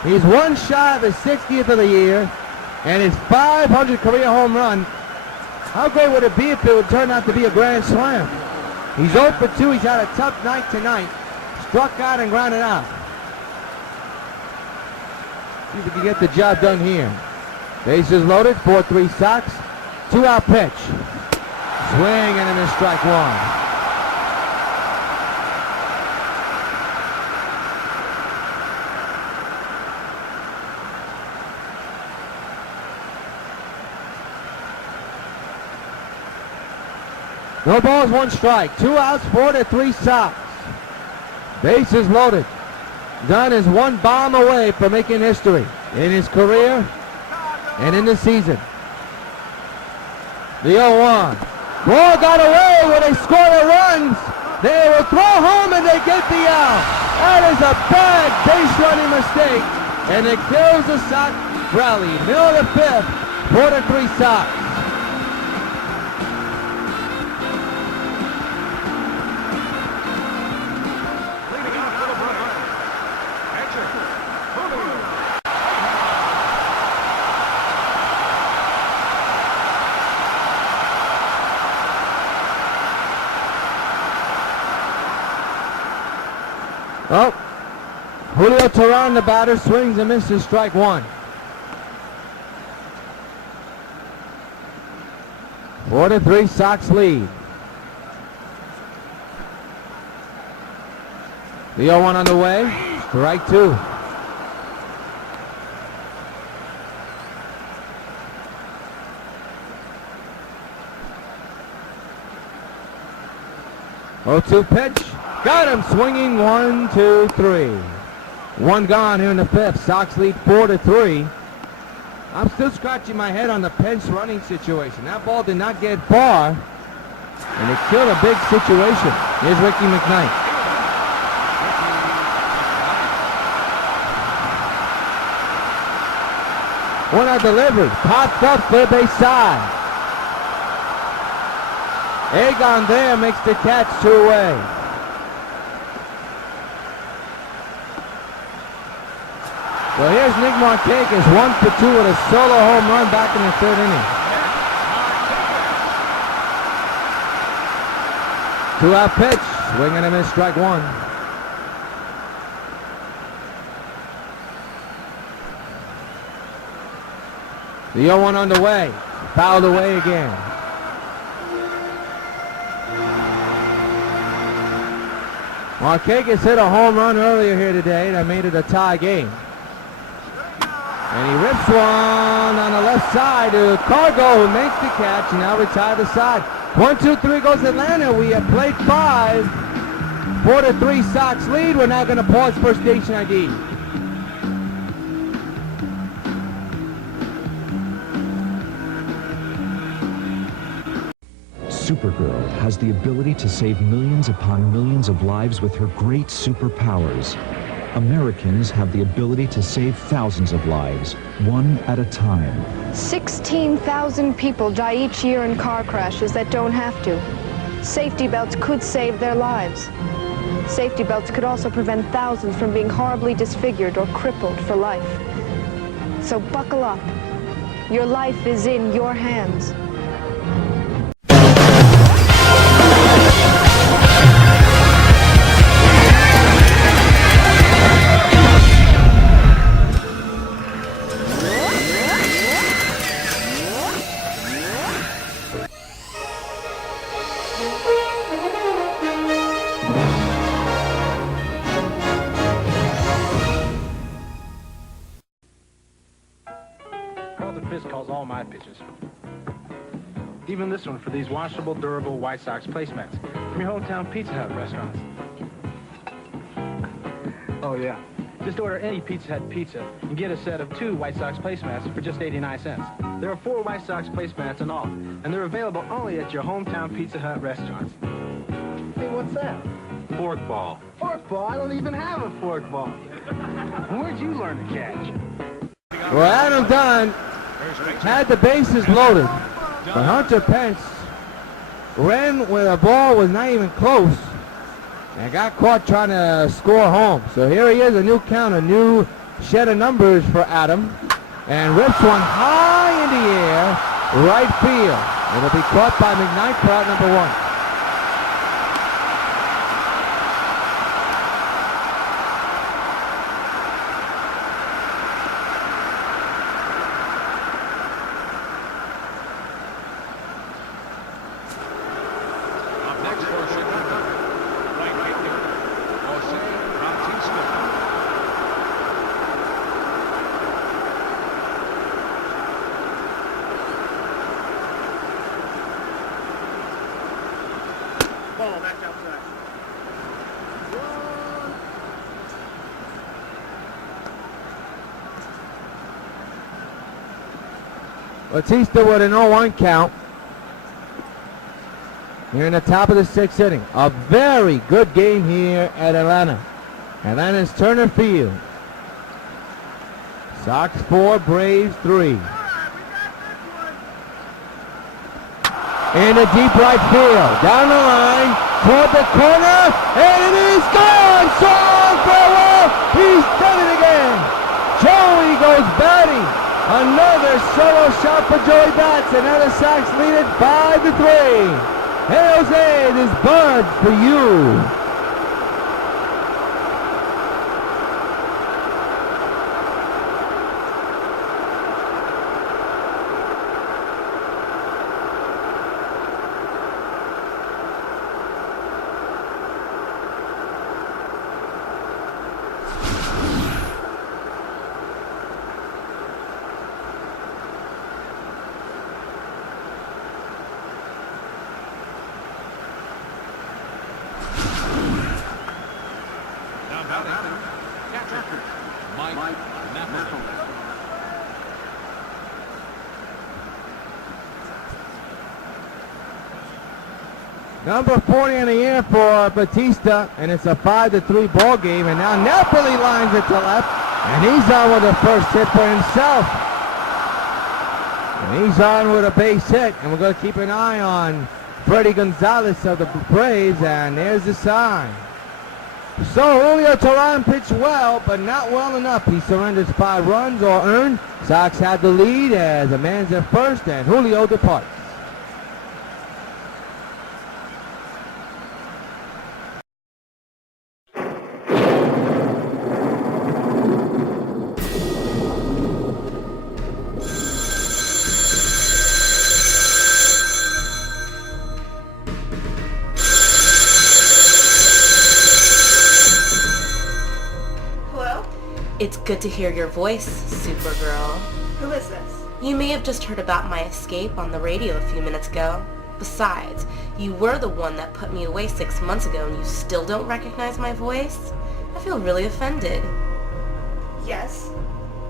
He's one shy of his 60th of the year and his 500 career home run. How great would it be if it would turn out to be a grand slam? He's 0 for 2. He's had a tough night tonight. Struck out and grounded out. See if he can get the job done here. Bases loaded, 4-3 Sox. 2-out pitch. Swing and then a strike one. No balls, one strike. 2 outs, 4-3 Sox. Bases loaded. Dunn is one bomb away from making history in his career and in the season. The 0-1. Ball got away when they score the runs. They will throw home and they get the out. That is a bad base running mistake. And it kills the Sox rally. Middle of the fifth, 4-3 Sox. Oh, Julio Teheran, the batter, swings and misses, strike one. 4-3 Sox lead. The 0-1 on the way, strike two. Oh, 2 pitch. Got him swinging, 1, 2, 3. One gone here in the fifth. Sox lead 4-3. I'm still scratching my head on the Pence running situation. That ball did not get far, and it killed a big situation. Here's Rickey McKnight. One out delivered. Popped up third base side. Auigust there makes the catch 2 away. Well, here's Nick Markakis, 1 for 2 with a solo home run back in the 3rd inning. 2-out pitch, swing and a miss, strike 1. The 0-1 underway, fouled away again. Markakis hit a home run earlier here today that made it a tie game. And he rips one on the left side to Cargo, who makes the catch and now retired the side. 1-2-3 goes Atlanta. We have played 5. 4-3 Sox lead. We're now going to pause for station ID. Supergirl has the ability to save millions upon millions of lives with her great superpowers. Americans have the ability to save thousands of lives, one at a time. 16,000 people die each year in car crashes that don't have to. Safety belts could save their lives. Safety belts could also prevent thousands from being horribly disfigured or crippled for life. So buckle up. Your life is in your hands. Calls all my pitches. Even this one for these washable, durable White Sox placemats from your hometown Pizza Hut restaurants. Oh yeah. Just order any Pizza Hut pizza and get a set of 2 White Sox placemats for just 89 cents. There are 4 White Sox placemats in all, and they're available only at your hometown Pizza Hut restaurants. Hey, what's that? Fork ball. Fork ball? I don't even have a fork ball. Where'd you learn to catch? Well, Adam Dunn had the bases loaded, but Hunter Pence ran where the ball was not even close and got caught trying to score home. So here he is, a new count, a new shed of numbers for Adam, and rips one high in the air, right field. It'll be caught by McKnight for out number 1. Bautista with an 0-1 count here in the top of the 6th inning. A very good game here at Atlanta. Atlanta's Turner Field. Sox 4, Braves 3. In the deep right field, down the line, toward the corner, and it is gone! Song farewell! He's done it again! Joey goes batting! Another solo shot for Joey Bats, and now the Sox lead it 5-3. Hey Jose, this Bud's for you. Number 40 in the air for Bautista, and it's a 5-3 ball game. And now Napoli lines it to left, and he's on with the first hit for himself. And he's on with a base hit, and we're going to keep an eye on Freddie Gonzalez of the Braves, and there's the sign. So Julio Teheran pitched well, but not well enough. He surrenders 5 runs or earned. Sox had the lead as a man's at first, and Julio departs. It's good to hear your voice, Supergirl. Who is this? You may have just heard about my escape on the radio a few minutes ago. Besides, you were the one that put me away 6 months ago and you still don't recognize my voice? I feel really offended. Yes,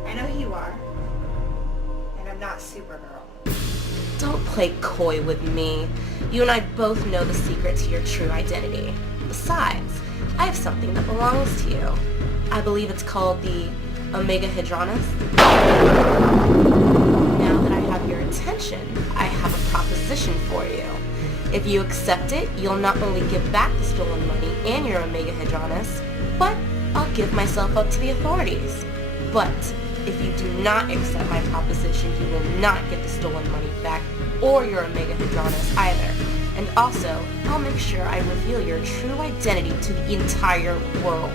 I know who you are. And I'm not Supergirl. Don't play coy with me. You and I both know the secret to your true identity. Besides, I have something that belongs to you. I believe it's called the Omega Hadronus. Now that I have your attention, I have a proposition for you. If you accept it, you'll not only give back the stolen money and your Omega Hadronus, but I'll give myself up to the authorities. But if you do not accept my proposition, you will not get the stolen money back or your Omega Hadronus either. And also, I'll make sure I reveal your true identity to the entire world.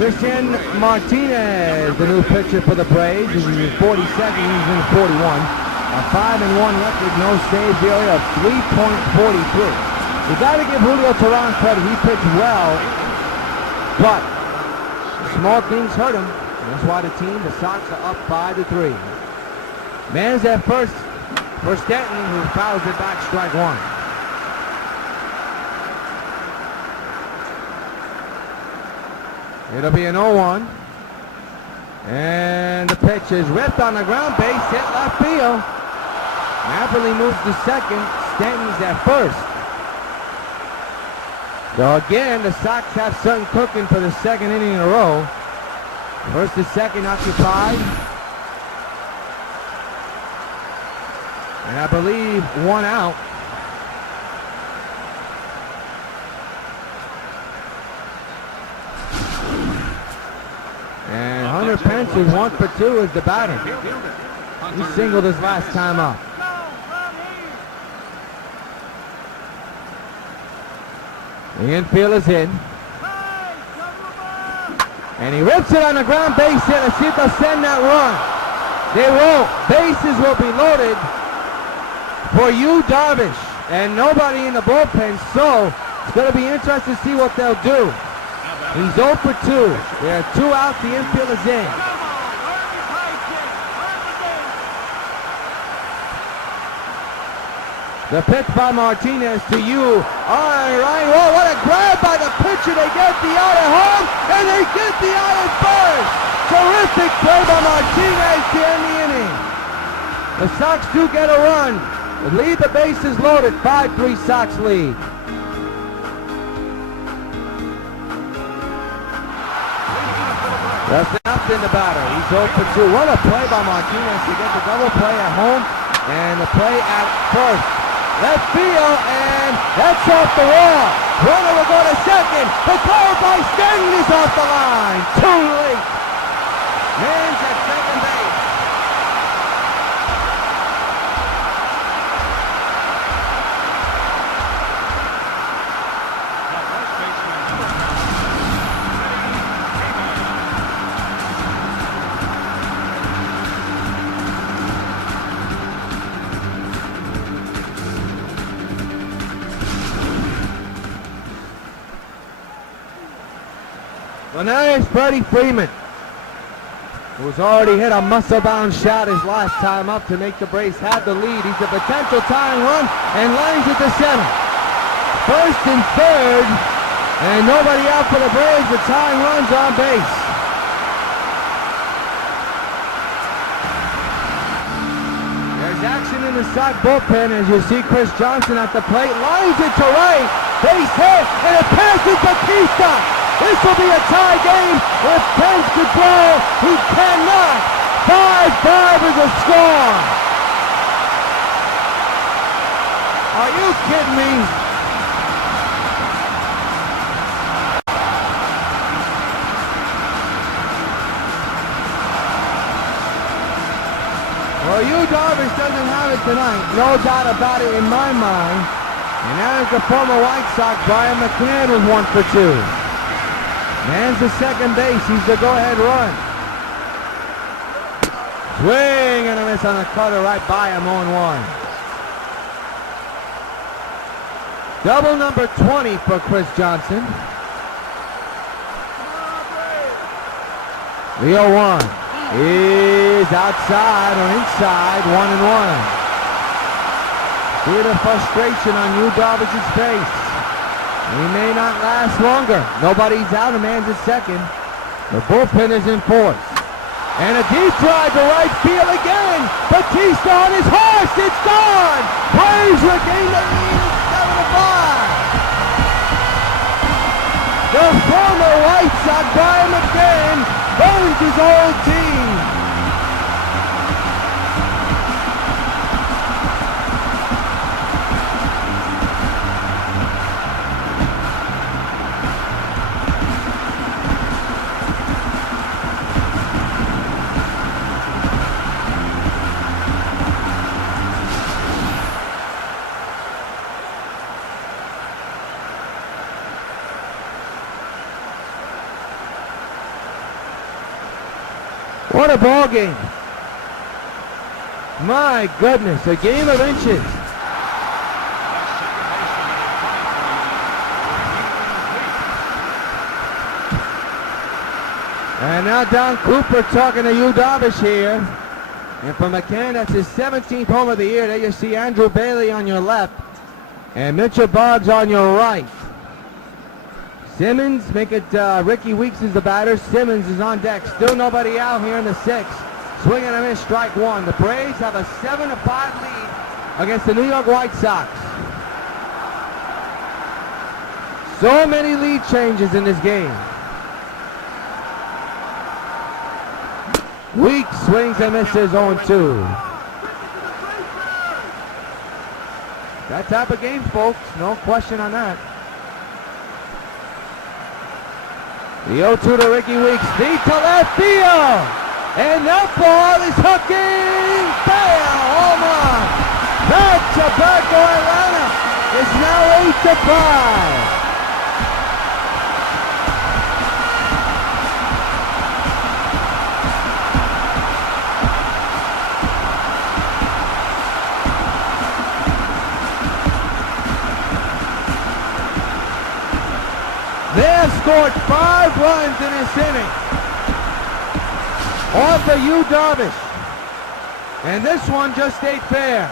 Christian Martinez, the new pitcher for the Braves, is in his 42nd, he's in 41. A 5-1 record, no saves, area of 3.43. You got to give Julio Teheran credit, he pitched well, but small things hurt him. That's why the Sox are up 5-3. Man's at first for Stanton, who fouls it back, strike 1. It'll be an 0-1. And the pitch is ripped on the ground, base hit left field. Napoli moves to second, Stanton's at first. So again, the Sox have something cooking for the second inning in a row. First to second occupied. And I believe 1 out. And Hunter Pence is 1 for 2 as the batter. He singled his last time up. The infield is in. And he rips it on the ground, base hit. Let's see if they'll send that run. They won't. Bases will be loaded for DARVISH. And nobody in the bullpen, so it's going to be interesting to see what they'll do. He's 0 for 2. There are 2 out. The infield is in. The pitch by Martinez to you. All right. Whoa, what a grab by the pitcher. They get the out at home, and they get the out at first. Terrific play by Martinez to end the inning. The Sox do get a run. The lead, the bases loaded. 5-3 Sox lead. That's nothing the batter. He's 0 for 2. What a play by Martinez to get the double play at home and the play at first. Left field, and that's off the wall. Runner will go to second. The call by Stanton is off the line. Too late. Man's at second base. Well, now it's FREEMAN, who's already hit a muscle-bound shot his last time up to make the Braves have the lead. He's a potential tying run and lines it to center. First and third And nobody out for the Braves. The tying runs on base. There's action in the Sox bullpen as you see Chris Johnson at the plate. Lines it to right. Base hit. And it passes Bautista. This will be a tie game. If Pence could blow, he cannot. 5-5 is a score. Are you kidding me? Well, Darvish doesn't have it tonight. No doubt about it in my mind. And that is the former White Sox, Brian McCann, with 1 for 2. Man's the second base. He's the go-ahead run. Swing and a miss on the cutter right by him, 0-1. Double number 20 for Chris Johnson. The 0-1 is outside or inside, 1-1. See the frustration on Darvish's face. He may not last longer. Nobody's out, a man's at second. The bullpen is in fourth. And a deep drive to right field again. Bautista on his horse, it's gone! Braves regain the lead, it's 7-5. The former White Sox, Brian McCann, burns his old team. What a ball game. My goodness, a game of inches. And now Don Cooper talking to Darvish here. And for McCann, that's his 17th home of the year. There you see Andrew Bailey on your left and Mitchell Boggs on your right. Simmons, make it Rickie Weeks is the batter. Simmons is on deck. Still nobody out here in the sixth. Swing and a miss, strike one. The Braves have a 7-5 lead against the New York White Sox. So many lead changes in this game. Weeks swings and misses, 0-2. That type of game, folks. No question on that. The 0-2 to Rickie Weeks, deep to left field, and that ball is hooking, bam, home run. Back-to-back for Atlanta. It's now 8-5. They have scored 5 runs in this inning off of Darvish. And this one just stayed fair.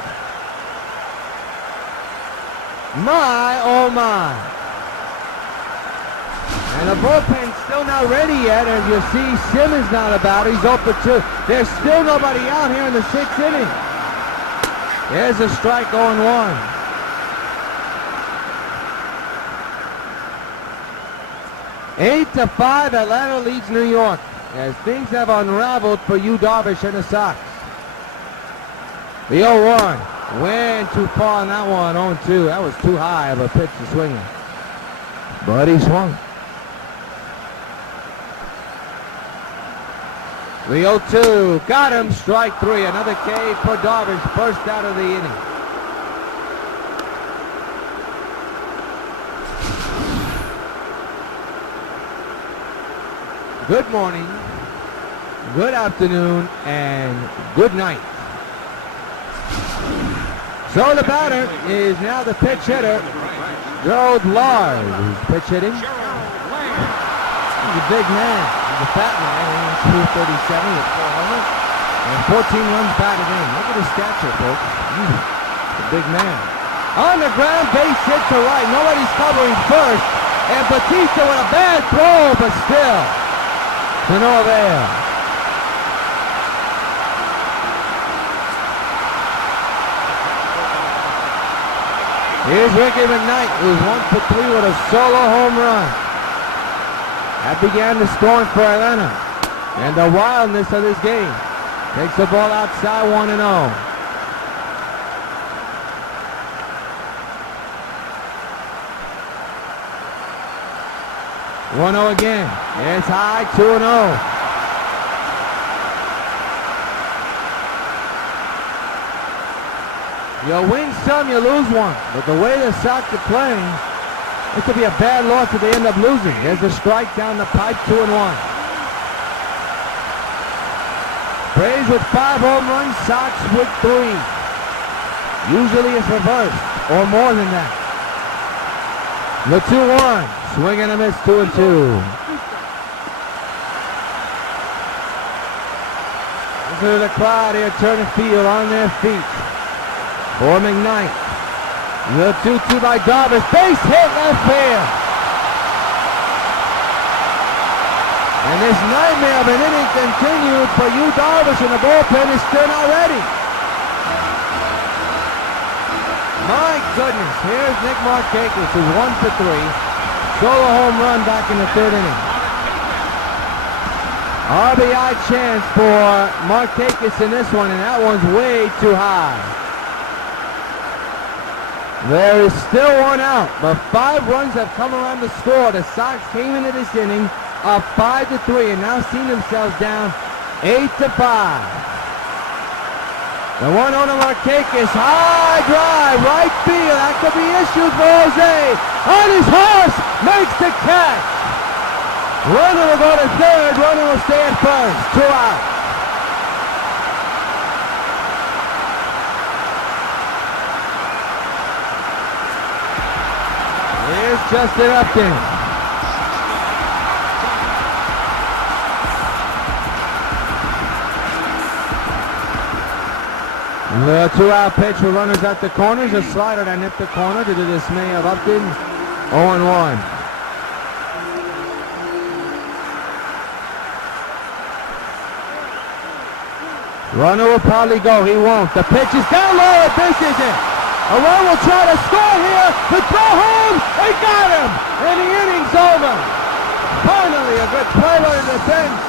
My, oh my. And the bullpen's still not ready yet. As you see, Simmons not about. He's 0 for 2. There's still nobody out here in the 6th inning. There's a strike, 0-1. 8-5, Atlanta leads New York as things have unraveled for Darvish and the Sox. The 0-1 went too far on that one, 0-2. That was too high of a pitch to swing at. But he swung. The 0-2, got him, strike 3. Another K for Darvish, first out of the inning. Good morning, good afternoon, and good night. So the batter is now the pitch hitter, GERALD, who's pitch hitting. He's a big man. He's a fat man. He's 237 with 4 homers and 14 runs batted in. Look at his stature, folks. He's a big man. On the ground, base hit to right. Nobody's covering first. And Bautista with a bad throw, but still, to no avail. Here's Rickey McKnight, who's 1 for 3 with a solo home run. That began the scoring for Atlanta. And the wildness of this game. Takes the ball outside, 1-0. One-0 again. It's high, 2-0. You win some, you lose one. But the way the Sox are playing, this could be a bad loss if they end up losing. There's a strike down the pipe, 2-1. Braves with 5 home runs, Sox with 3. Usually it's reversed, or more than that. The 2-1, swing and a miss, 2-2. Listen to the crowd here turning field on their feet. For McKnight. The 2-2 by Darvish, base hit left field. And this nightmare of an inning continued for you, Darvish, and the bullpen is still not ready. My goodness, here's Nick Markakis, who's 1 for 3. Solo home run back in the 3rd inning. RBI chance for Markakis in this one, and that one's way too high. There is still one out, but 5 runs have come around the score. The Sox came into this inning up 5-3 and now seen themselves down 8-5. The 1-0 to Markakis, high drive, right field. That could be issues for Jose. On his horse, makes the catch. Runner will go to 3rd, runner will stay at 1st. 2 out. Here's Justin Upton. The 2-out pitch for runners at the corners. A slider that nipped the corner to the dismay of Upton. 0-1. Runner will probably go. He won't. The pitch is down low. This is it. A run will try to score here to throw home. They got him. And the inning's over. Finally, a good play by the defense.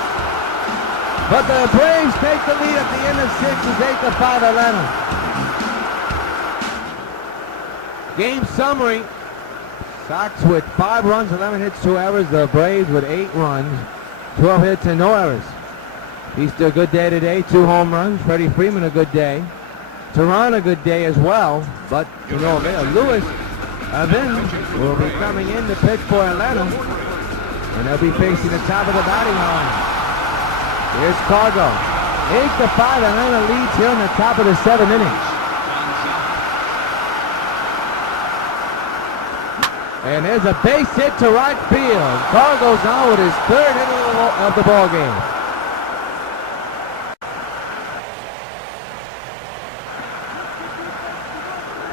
But the Braves take the lead at the end of 6. It's 8-5 Atlanta. Game summary. Sox with 5 runs, 11 hits, 2 errors. The Braves with 8 runs, 12 hits, and no errors. He's a good day today. 2 home runs. Freddie Freeman a good day. Tehran a good day as well, but to no avail. Lewis Evans will be coming in to pitch for Atlanta, and they'll be facing the top of the batting line. Here's Cargo. 8-5, Atlanta leads here in the top of the 7th inning. And there's a base hit to right field. Cargo's on with his 3rd hit of the ball game.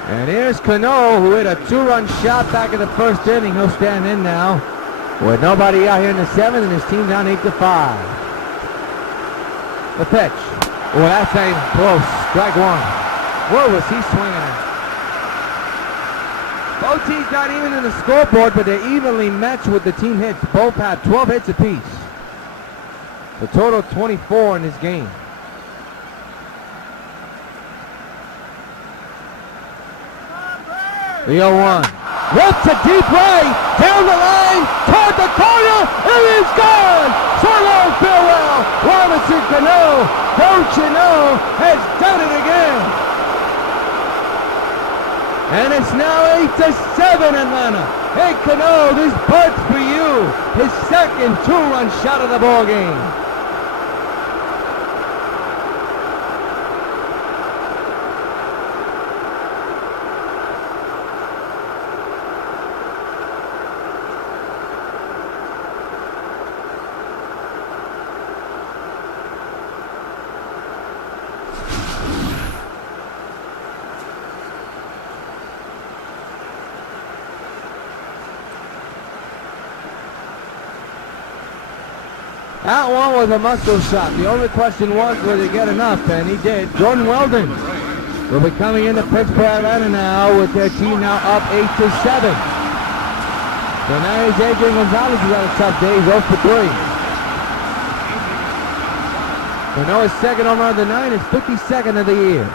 And here's Cano, who hit a 2-run shot back in the 1st inning. He'll stand in now with nobody out here in the 7th, and his team down 8-5. The pitch. Oh, that's not even close. Strike 1. What was he swinging at? Both teams not even in the scoreboard, but they're evenly matched with the team hits. Both have 12 hits apiece. The total 24 in this game. The 0-1. Ripped to deep right, down the line, toward the corner, and it's gone! So long, farewell, Robinson Cano, don't you know, has done it again! And it's now 8-7 Atlanta. Hey Cano, this bird's for you. His 2nd 2-run shot of the ball game. That one was a muscle shot. The only question was, will he get enough? And he did. Jordan Weldon will be coming into Pittsburgh, Atlanta now with their team now up 8-7. So now he's Adrian Gonzalez has had a tough day. He's 0 for 3. So now his second home run of the night is 52nd of the year.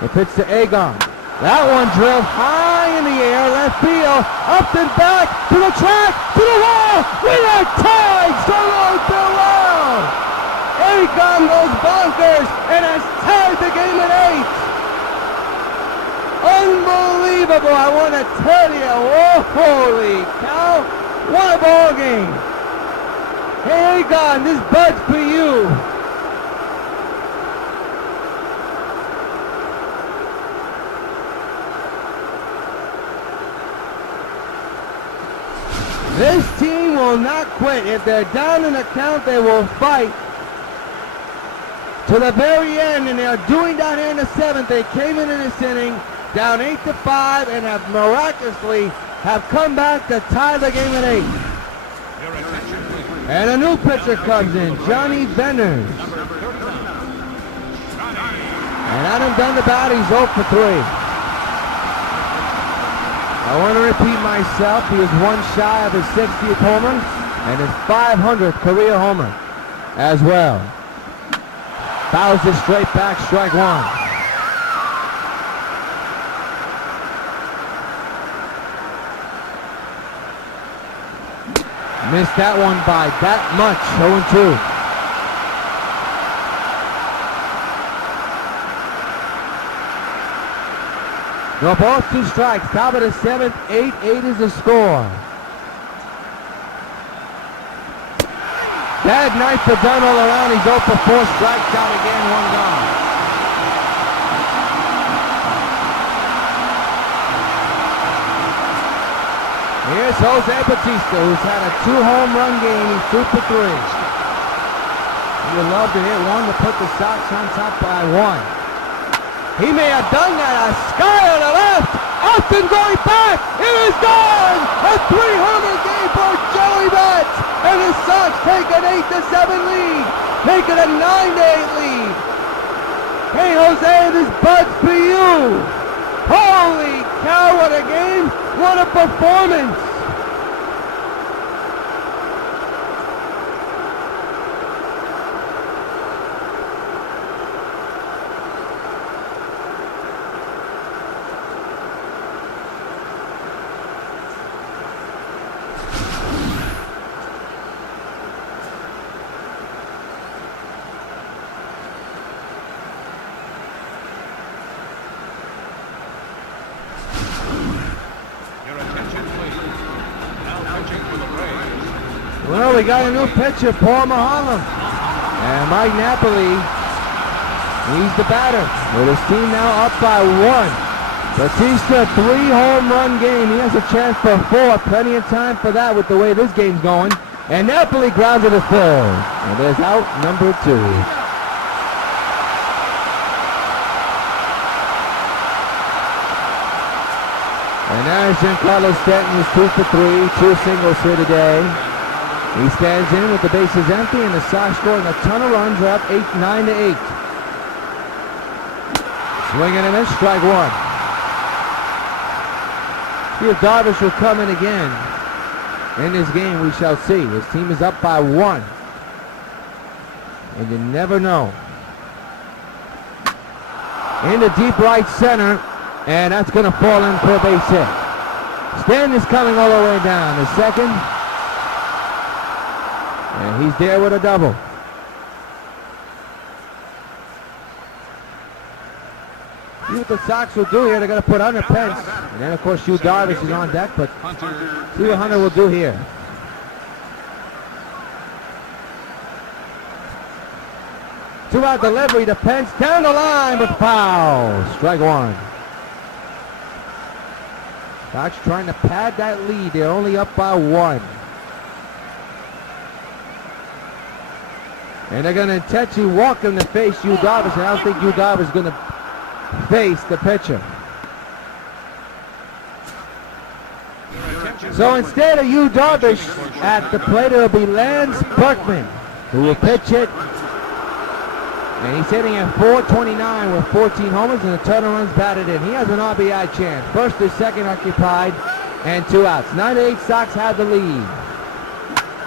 The pitch to Agon. That one drilled high in the air, left field, up and back, to the track, to the wall, we are tied, so long, farewell! Agon goes bonkers and has tied the game at 8. Unbelievable, I want to tell you, whoa, holy cow, what a ball game. Hey Agon, this bud's for you. This team will not quit. If they're down in the count, they will fight to the very end, and they are doing down here in the 7th. They came in this inning down 8-5 and have miraculously come back to tie the game at 8. And a new pitcher comes in, Johnny Benners. And Adam Dunderbat, he's 0 for 3. I want to repeat myself, he is one shy of his 60th homer and his 500th career homer as well. Fouls it straight back, strike 1. Missed that one by that much, 0-2. No balls, 2 strikes. Top of the 7th, 8-8 is the score. Bad night for Dunn all around. He's 0 for 4, strikes out again, 1 gone. Here's Jose Bautista, who's had a 2-home run game. He's 2 for 3. He would love to hit one to put the Sox on top by 1. He may have done that. A sky on the left. Upton going back. It is gone. A 3-homer game for Joey Bats. And the Sox take an 8-7 lead. Make it a 9-8 lead. Hey, Jose, this bud's for you. Holy cow, what a game. What a performance. Well, we got a new pitcher, Paul Maholm. And Mike Napoli, he's the batter. With his team now up by 1. Bautista, 3-home run game. He has a chance for 4. Plenty of time for that with the way this game's going. And Napoli grounds it to 3rd. And there's out number 2. And now Giancarlo Stanton is 2 for 3. 2 singles here today. He stands in with the bases empty, and the Sox scoring a ton of runs. They're up 9-8. Swinging and a miss, strike 1. See if Darvish will come in again. In this game, we shall see. His team is up by 1. And you never know. Into deep right center, and that's going to fall in for a base hit. Stanton is coming all the way down. The second. And he's there with a double. See what the Sox will do here. They're going to put Hunter Pence. And then, of course, Yu Darvish is on deck. But see what Hunter will do here. Two-out delivery to Pence. Down the line, but foul. Strike 1. Sox trying to pad that lead. They're only up by 1. And they're going to intentionally walk him to face Yu Darvish. And I don't think Yu Darvish is going to face the pitcher. So instead of Yu Darvish at the plate, it'll be Lance Berkman. who will pitch it. And he's hitting at .429 with 14 homers and the total runs batted in. He has an RBI chance. First or second occupied and 2 outs. 9-8 Sox have the lead.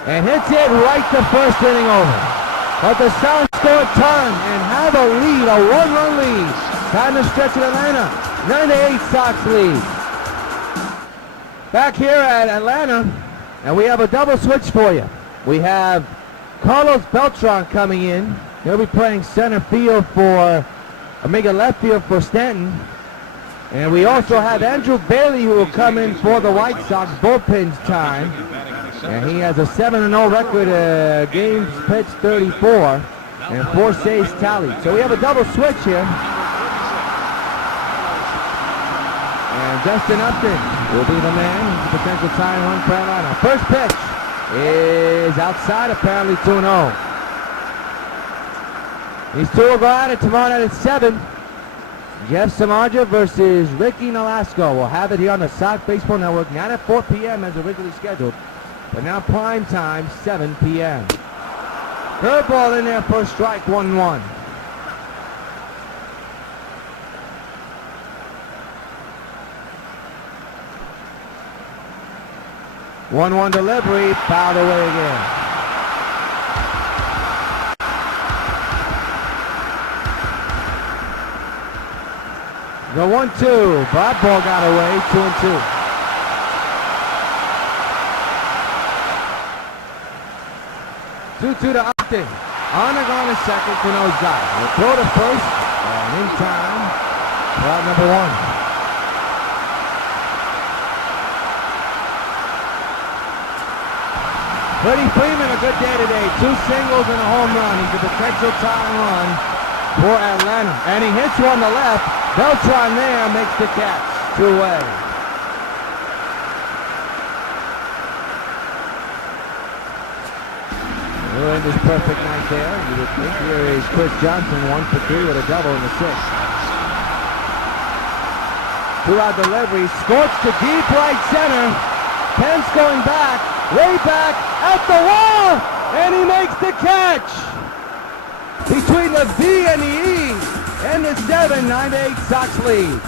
And hits it right to first inning over. But the Sox score a turn and have a lead, a 1-run lead. Time to stretch in Atlanta. 9-8 Sox lead. Back here at Atlanta, and we have a double switch for you. We have Carlos Beltran coming in. He'll be playing center field for, left field for Stanton. And we also have Andrew Bailey who will come in for the White Sox bullpen's time. And he has a 7-0 record, games pitched 34, and 4 saves tallied. So we have a double switch here. And Justin Upton will be the man. He's a potential tying run for Atlanta. First pitch is outside, apparently 2-0. These two will go at it tomorrow night at 7. Jeff Samardzija versus Ricky Nolasco. We'll have it here on the Sox Baseball Network, not at 4 p.m. as originally scheduled, but now prime time, 7 p.m. Curveball in there for strike, 1-1. One delivery, fouled away again. The 1-2, Bob ball got away, 2-2. Two to Upton. On the ground in second, Cano's got it. We'll throw to first, and in time, route number 1. Freddie Freeman, a good day today. 2 singles and a home run. He's a potential tying run for Atlanta. And he hits one to left. Beltran there makes the catch. 2-away. Ruined his perfect night there. You would think here is Chris Johnson, 1 for 3 with a double in the 6th. 2-out delivery, scorched to deep right center. Pence going back, way back at the wall, and he makes the catch. Between the V and the E and the 7, 9-8 Sox lead.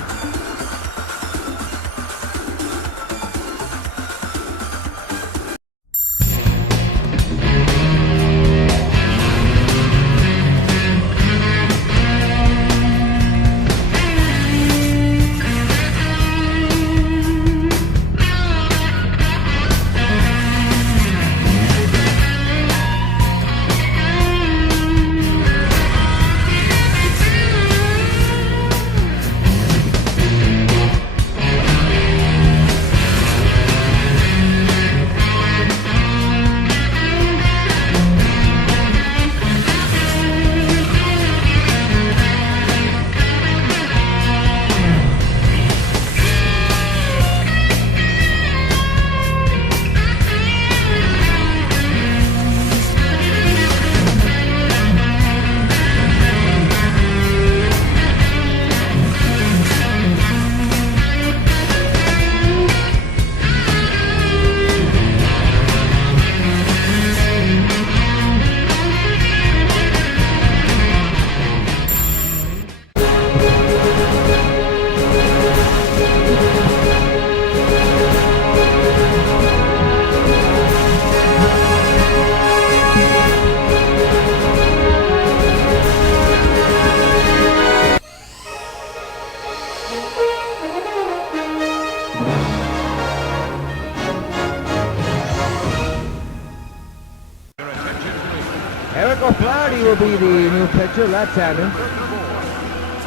FREDDIE will be the new pitcher, left-hander.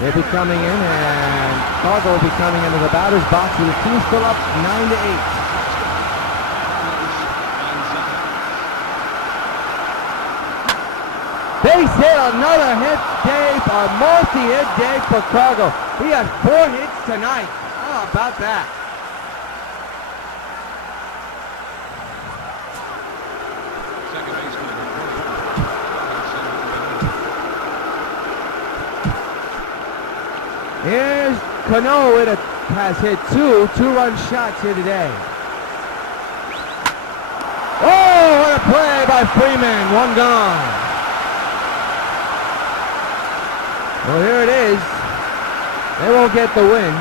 They'll be coming in, and Cargo will be coming into the batter's box with the team still up 9-8. Base hit, another hit day, a multi-hit day for Cargo. He had 4 hits tonight. How about that? Here's Cano, has hit 2 2-run shots here today. Oh, what a play by by Freeman, one gone. Well, here it is. They won't get the win.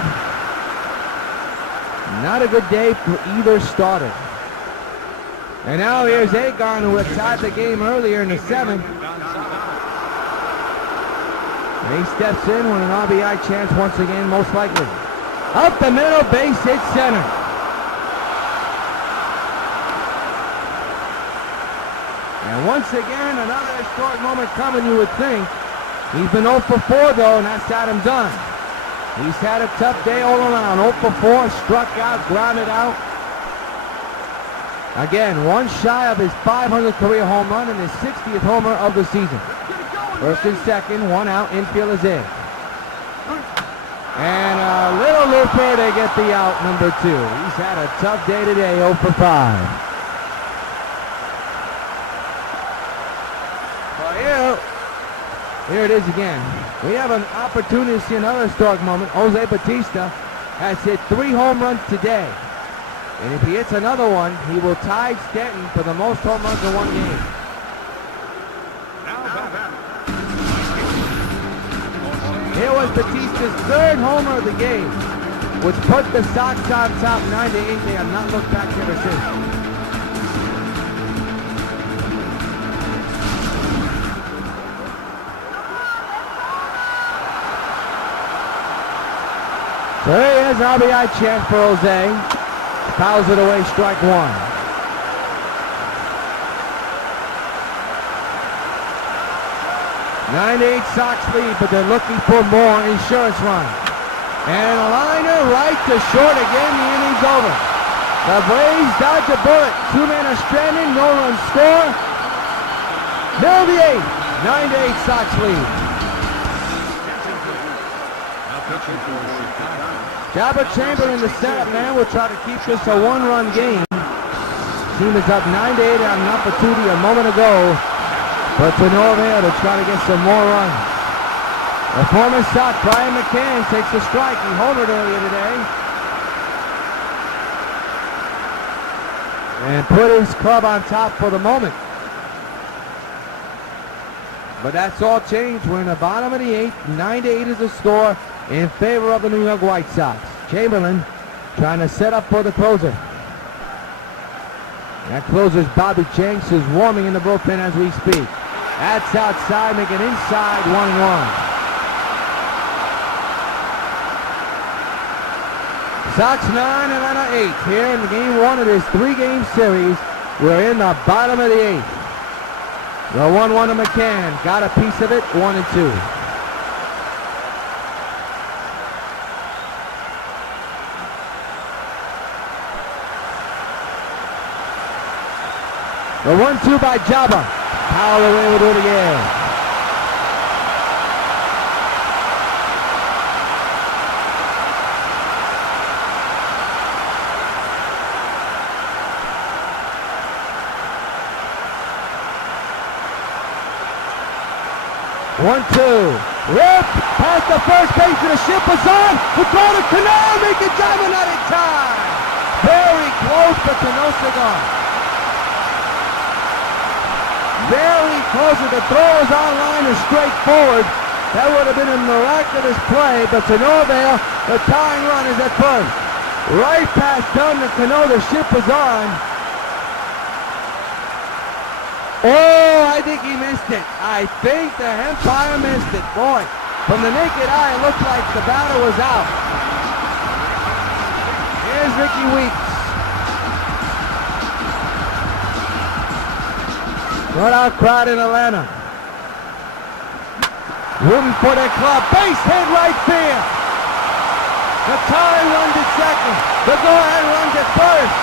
Not a good day for either starter. And now here's Auigust, who had tied the game earlier in the 7th. And he steps in with an RBI chance once again, most likely. Up the middle, base hit center. And once again, another historic moment coming, you would think. He's been 0 for 4, though, and that's Adam Dunn. He's had a tough day all around. 0 for 4, struck out, grounded out. Again, one shy of his 500th career home run and his 60th homer of the season. First and second, one out, infield is in. And a little looper, they get the out, number 2. He's had a tough day today, 0 for 5. Here it is again. We have an opportunity to see another historic moment. Jose Bautista has hit 3 home runs today. And if he hits another one, he will tie Stanton for the most home runs in one game. Here was Bautista's 3rd homer of the game, which put the Sox on top 9-8. They have not looked back ever since. So here he is, RBI chance for Jose. Fouls it away, strike 1. 9-8 Sox lead, but they're looking for more insurance run. And a liner right to short again, the inning's over. The Braves dodge a bullet. 2 men are stranded, no run score. Middle of the 8th, 9-8 Sox lead. Jabba Chamberlain, the setup man, will try to keep this a 1-run game. Team is up 9-8 on an opportunity a moment ago, but to no avail to try to get some more runs. The former Sox, Brian McCann, takes a strike. He homered earlier today. And put his club on top for the moment. But that's all changed. We're in the bottom of the 8th. 9-8 is the score in favor of the New York White Sox. Chamberlain trying to set up for the closer. That closer's Bobby Jenks is warming in the bullpen as we speak. That's outside, making inside 1-1. Sox 9, Atlanta 8. Here in game 1 of this 3-game series. We're in the bottom of the 8th. The 1-1 to McCann. Got a piece of it, 1-2. The 1-2 by Jabba. Foul away, will do it again. One-two. Rip past the first base and the ship was on. The throw to Cano, make it Jabba, not in time. Very close, but Cano's gone. Very close. The throw is online and straight forward. That would have been a miraculous play, but to no avail. The tying run is at first. Right past Dunn to Cano, the ship was on. Oh, I think he missed it. I think the umpire missed it. Boy, from the naked eye, it looked like the batter was out. Here's Ricky Weeks. Shutout crowd in Atlanta. Rooting for their club. Base hit right field. The tying runs at second. The go-ahead runs at first.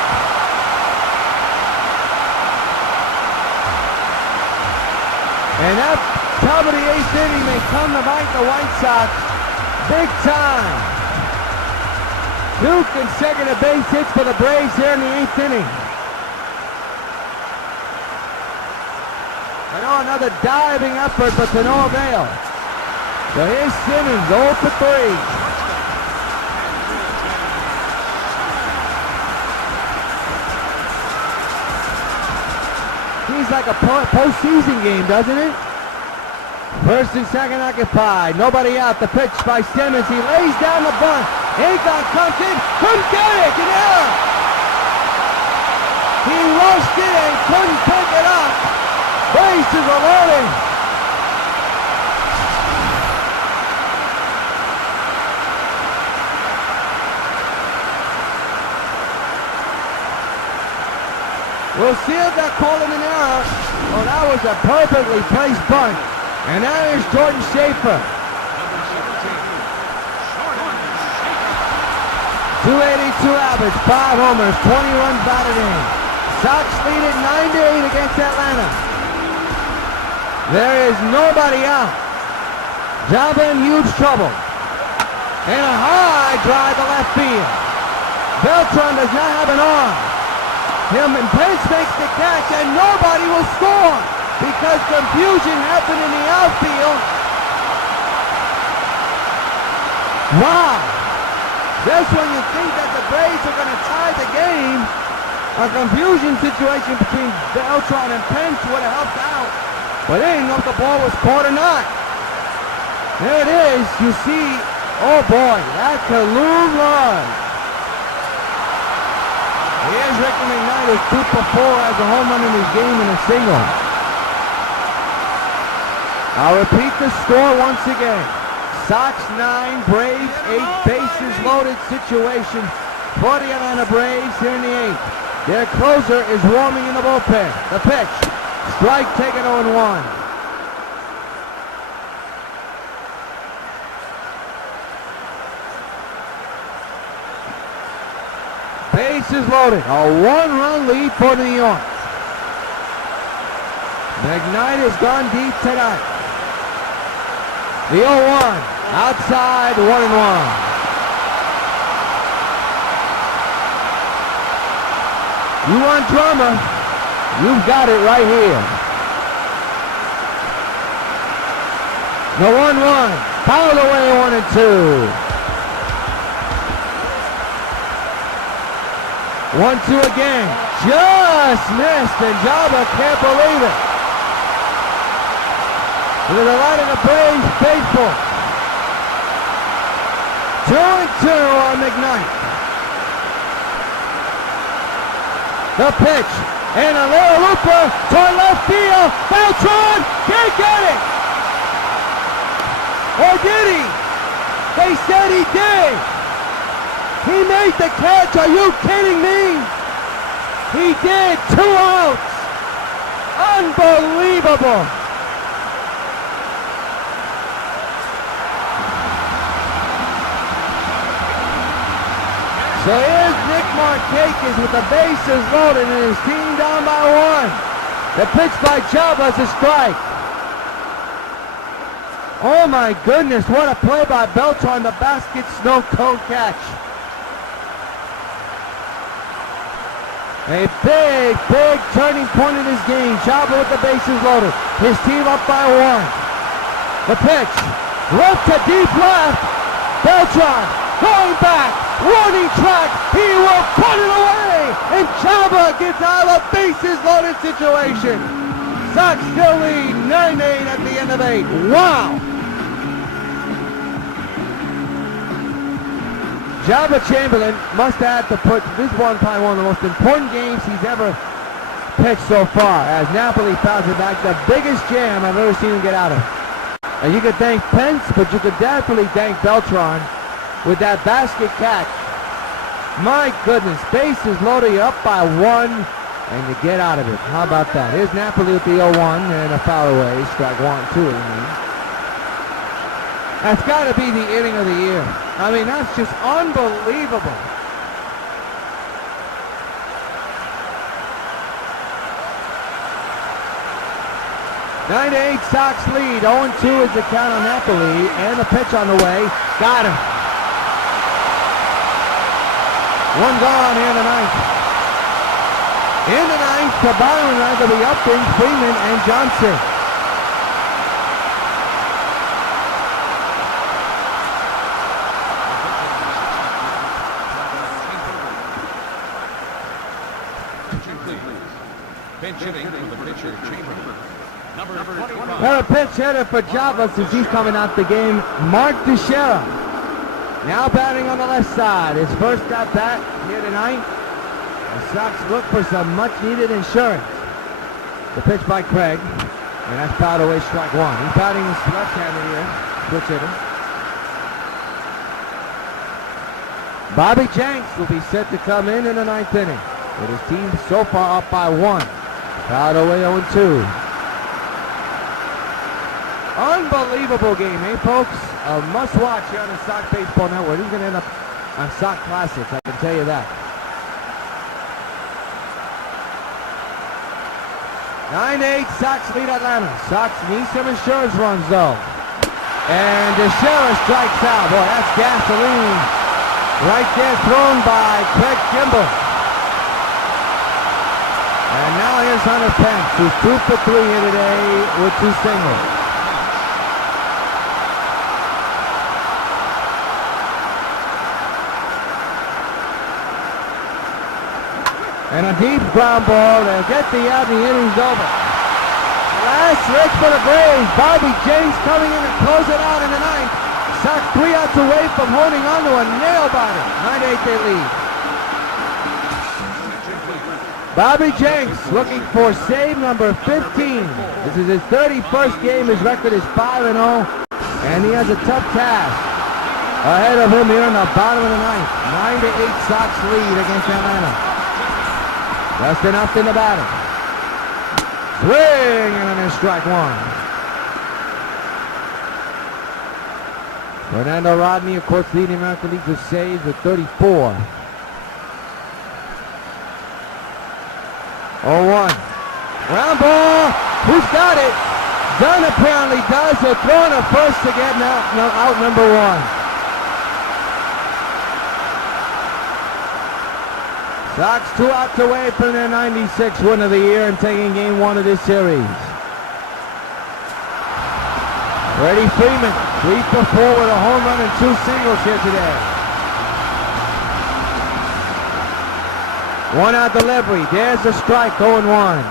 And that top of the 8th inning may come to bite the White Sox big time. 2 consecutive base hits for the Braves here in the 8th inning. I know another diving effort, but to no avail. So here's Simmons, 0 for 3. Seems like a postseason game, doesn't it? First and second occupied. Nobody out. The pitch by Simmons. He lays down the bunt. Auigust comes in. Couldn't get it. An error. He rushed it and couldn't pick it up. Bases are loaded. We'll see if they're calling an error. Oh, that was a perfectly placed bunt. And that is Jordan Schaefer. 282 average, 5 homers, 20 runs batted in. Sox lead it 9-8 against Atlanta. There is nobody out. Java in huge trouble. And a high drive to left field. Beltran does not have an arm. Him and Pence makes the catch and nobody will score because confusion happened in the outfield. Wow. Just when you think that the Braves are going to tie the game, a confusion situation between Beltran and Pence would have helped out. But they didn't know if the ball was caught or not. There it is. You see, oh boy, that Kalum run. Here's Rickey McKnight, who's 2 for 4, has a home run in his game and a single. I'll repeat the score once again. Sox 9, Braves 8, bases loaded situation for the Atlanta Braves here in the 8th. Their closer is warming in the bullpen. The pitch, strike taken 0-1. Bases loaded, a 1-run lead for New York. McKnight has gone deep tonight. The 0-1, outside, 1-1. You want drama? You've got it right here. The 1-1, fouled away 1-2. 1-2 again, just missed, and Java can't believe it. To the right of the Braves faithful. 2-2 on McKnight. The pitch, and a little looper toward left field. Beltran can't get it. Or did he? They said he did. He made the catch. Are you kidding me? He did. 2 outs. Unbelievable. So here's Nick Markakis with the bases loaded and his team down by 1. The pitch by Java is a strike. Oh my goodness, what a play by Beltran, the basket snow cone catch. A big, big turning point in this game. Java with the bases loaded. His team up by 1. The pitch, left to deep left. Beltran going back, warning track. He will put it away, and Java gets out of a bases loaded situation. Sox still lead 9-8 at the end of 8. Wow. Java Chamberlain must have to put this one probably one of the most important games he's ever pitched so far, as Napoli fouls it back. The biggest jam I've ever seen him get out of. And you could thank Pence, but you could definitely thank Beltran with that basket catch. My goodness, bases loaded, you're up by 1, and you get out of it. How about that? Here's Napoli with the 0-1 and a foul away. Strike 1, 2 of them. That's got to be the inning of the year. I mean, that's just unbelievable. (9-8) Sox lead. 0-2 is the count on Napoli, and the pitch on the way. Got him. 1 gone here in the 9th. In the 9th, the bottom line will be Upton, Freeman, and Johnson. Pinch hitting for the Well, a pinch hitter for Java since he's coming out the game, Mark Teixeira. Now batting on the left side. His first at bat here tonight. The Sox look for some much-needed insurance. The pitch by Craig, and that's fouled away, strike one. He's batting left-handed here, switch hitter. Bobby Jenks will be set to come in the ninth inning, with his team so far up by one. Fouled away 0-2. Unbelievable game, eh, folks? A must-watch here on the Sox Baseball Network. He's going to end up on Sox Classics, I can tell you that. 9-8, Sox lead Atlanta. Sox need some insurance runs, though. And Teixeira strikes out. Boy, that's gasoline right there, thrown by Craig Kimbrell. And now here's Hunter Pence, who's 2 for 3 here today with 2 singles. And a deep ground ball to get the out, the inning's over. Last rich for the Braves. Bobby Jenks coming in and closing out in the ninth. Sox 3 outs away from holding on to a nail-biter. 9-8 they lead. Bobby Jenks looking for save number 15. This is his 31st game. His record is 5-0. And he has a tough task ahead of him here in the bottom of the ninth. 9-8 Sox lead against Atlanta. Less than nothing to batting. Swing and then strike one. Fernando Rodney, of course, leading American League with saves with 34. 0-1. Ground ball. Who's got it? Dunn apparently does. They're throwing a first to get out number one. Sox 2 outs away from their 96th win of the year and taking game 1 of this series. Freddie Freeman, 3 for 4 with a home run and 2 singles here today. 1 out delivery. There's the strike, 0-1.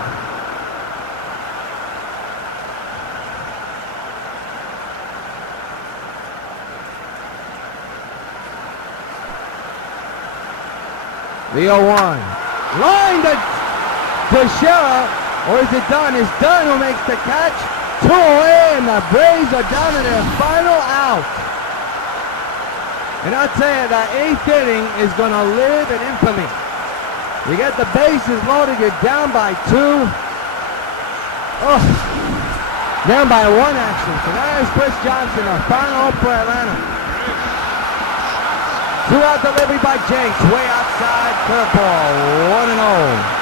The 0-1. Line to Teixeira, or is it Dunn? It's Dunn who makes the catch. 2 away, and the Braves are down to their final out. And I'll tell you, the 8th inning is going to live in infamy. You get the bases loaded, you're down by 2. Oh, down by 1 actually. So there's Chris Johnson, a final for Atlanta. 2 out delivery by Jenks, way outside, curveball, 1-0.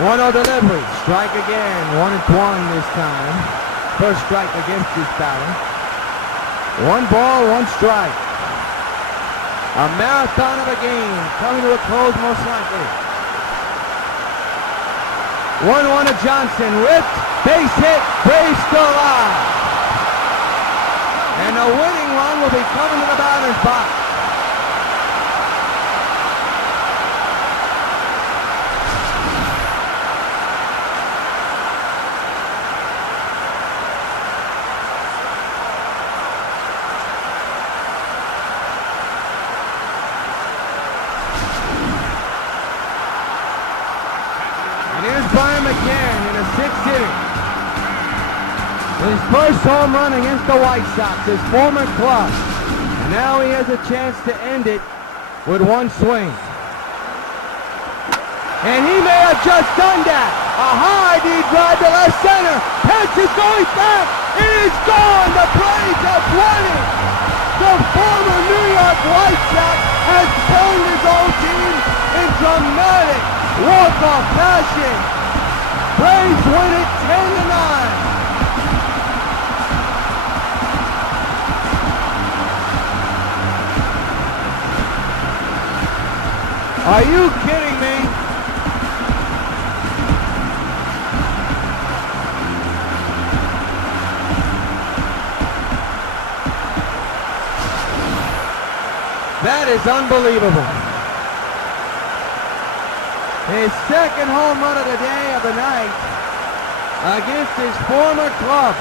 One-0 delivery, strike again, 1-1 this time. First strike against this batter. 1 ball, 1 strike. A marathon of a game, coming to a close most likely. 1-1 to Johnson, ripped, base hit, Braves still alive. And the winning run will be coming to the batter's box. McCann in the 6th inning. His first home run against the White Sox, his former club. And now he has a chance to end it with 1 swing. And he may have just done that. A high deep drive to left center. Pence is going back. It is gone. The Braves have won it. The former New York White Sox has pulled his own team in dramatic walk-off fashion. Braves win it 10-9. Are you kidding me? That is unbelievable. His second home run of the day of the night against his former club.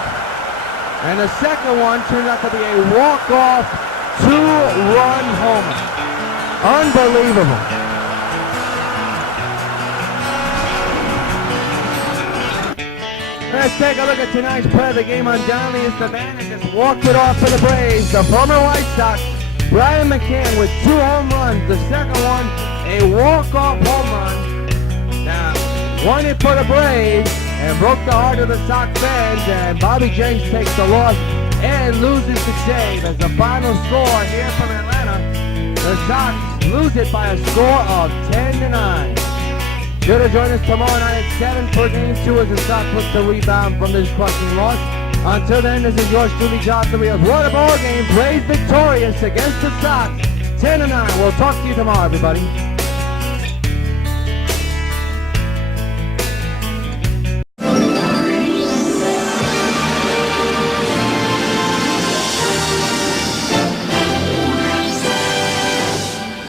And the second one turned out to be a walk-off two-run homer. Unbelievable. Let's take a look at tonight's play of the game. Undoubtedly, is the man that just walked it off for the Braves. The former White Sox, Brian McCann, with 2 home runs. The second one, a walk-off home run. Now, one hit for the Braves and broke the heart of the Sox fans. And Bobby Jenks takes the loss and loses the save. As the final score here from Atlanta, the Sox lose it by a score of 10-9. Sure to join us tomorrow night at 7 for Game 2 as the Sox look to rebound from this crushing loss. Until then, this is yours truly, Josh Rios. What a ball game. Braves victorious against the Sox. 10-9. We'll talk to you tomorrow, everybody.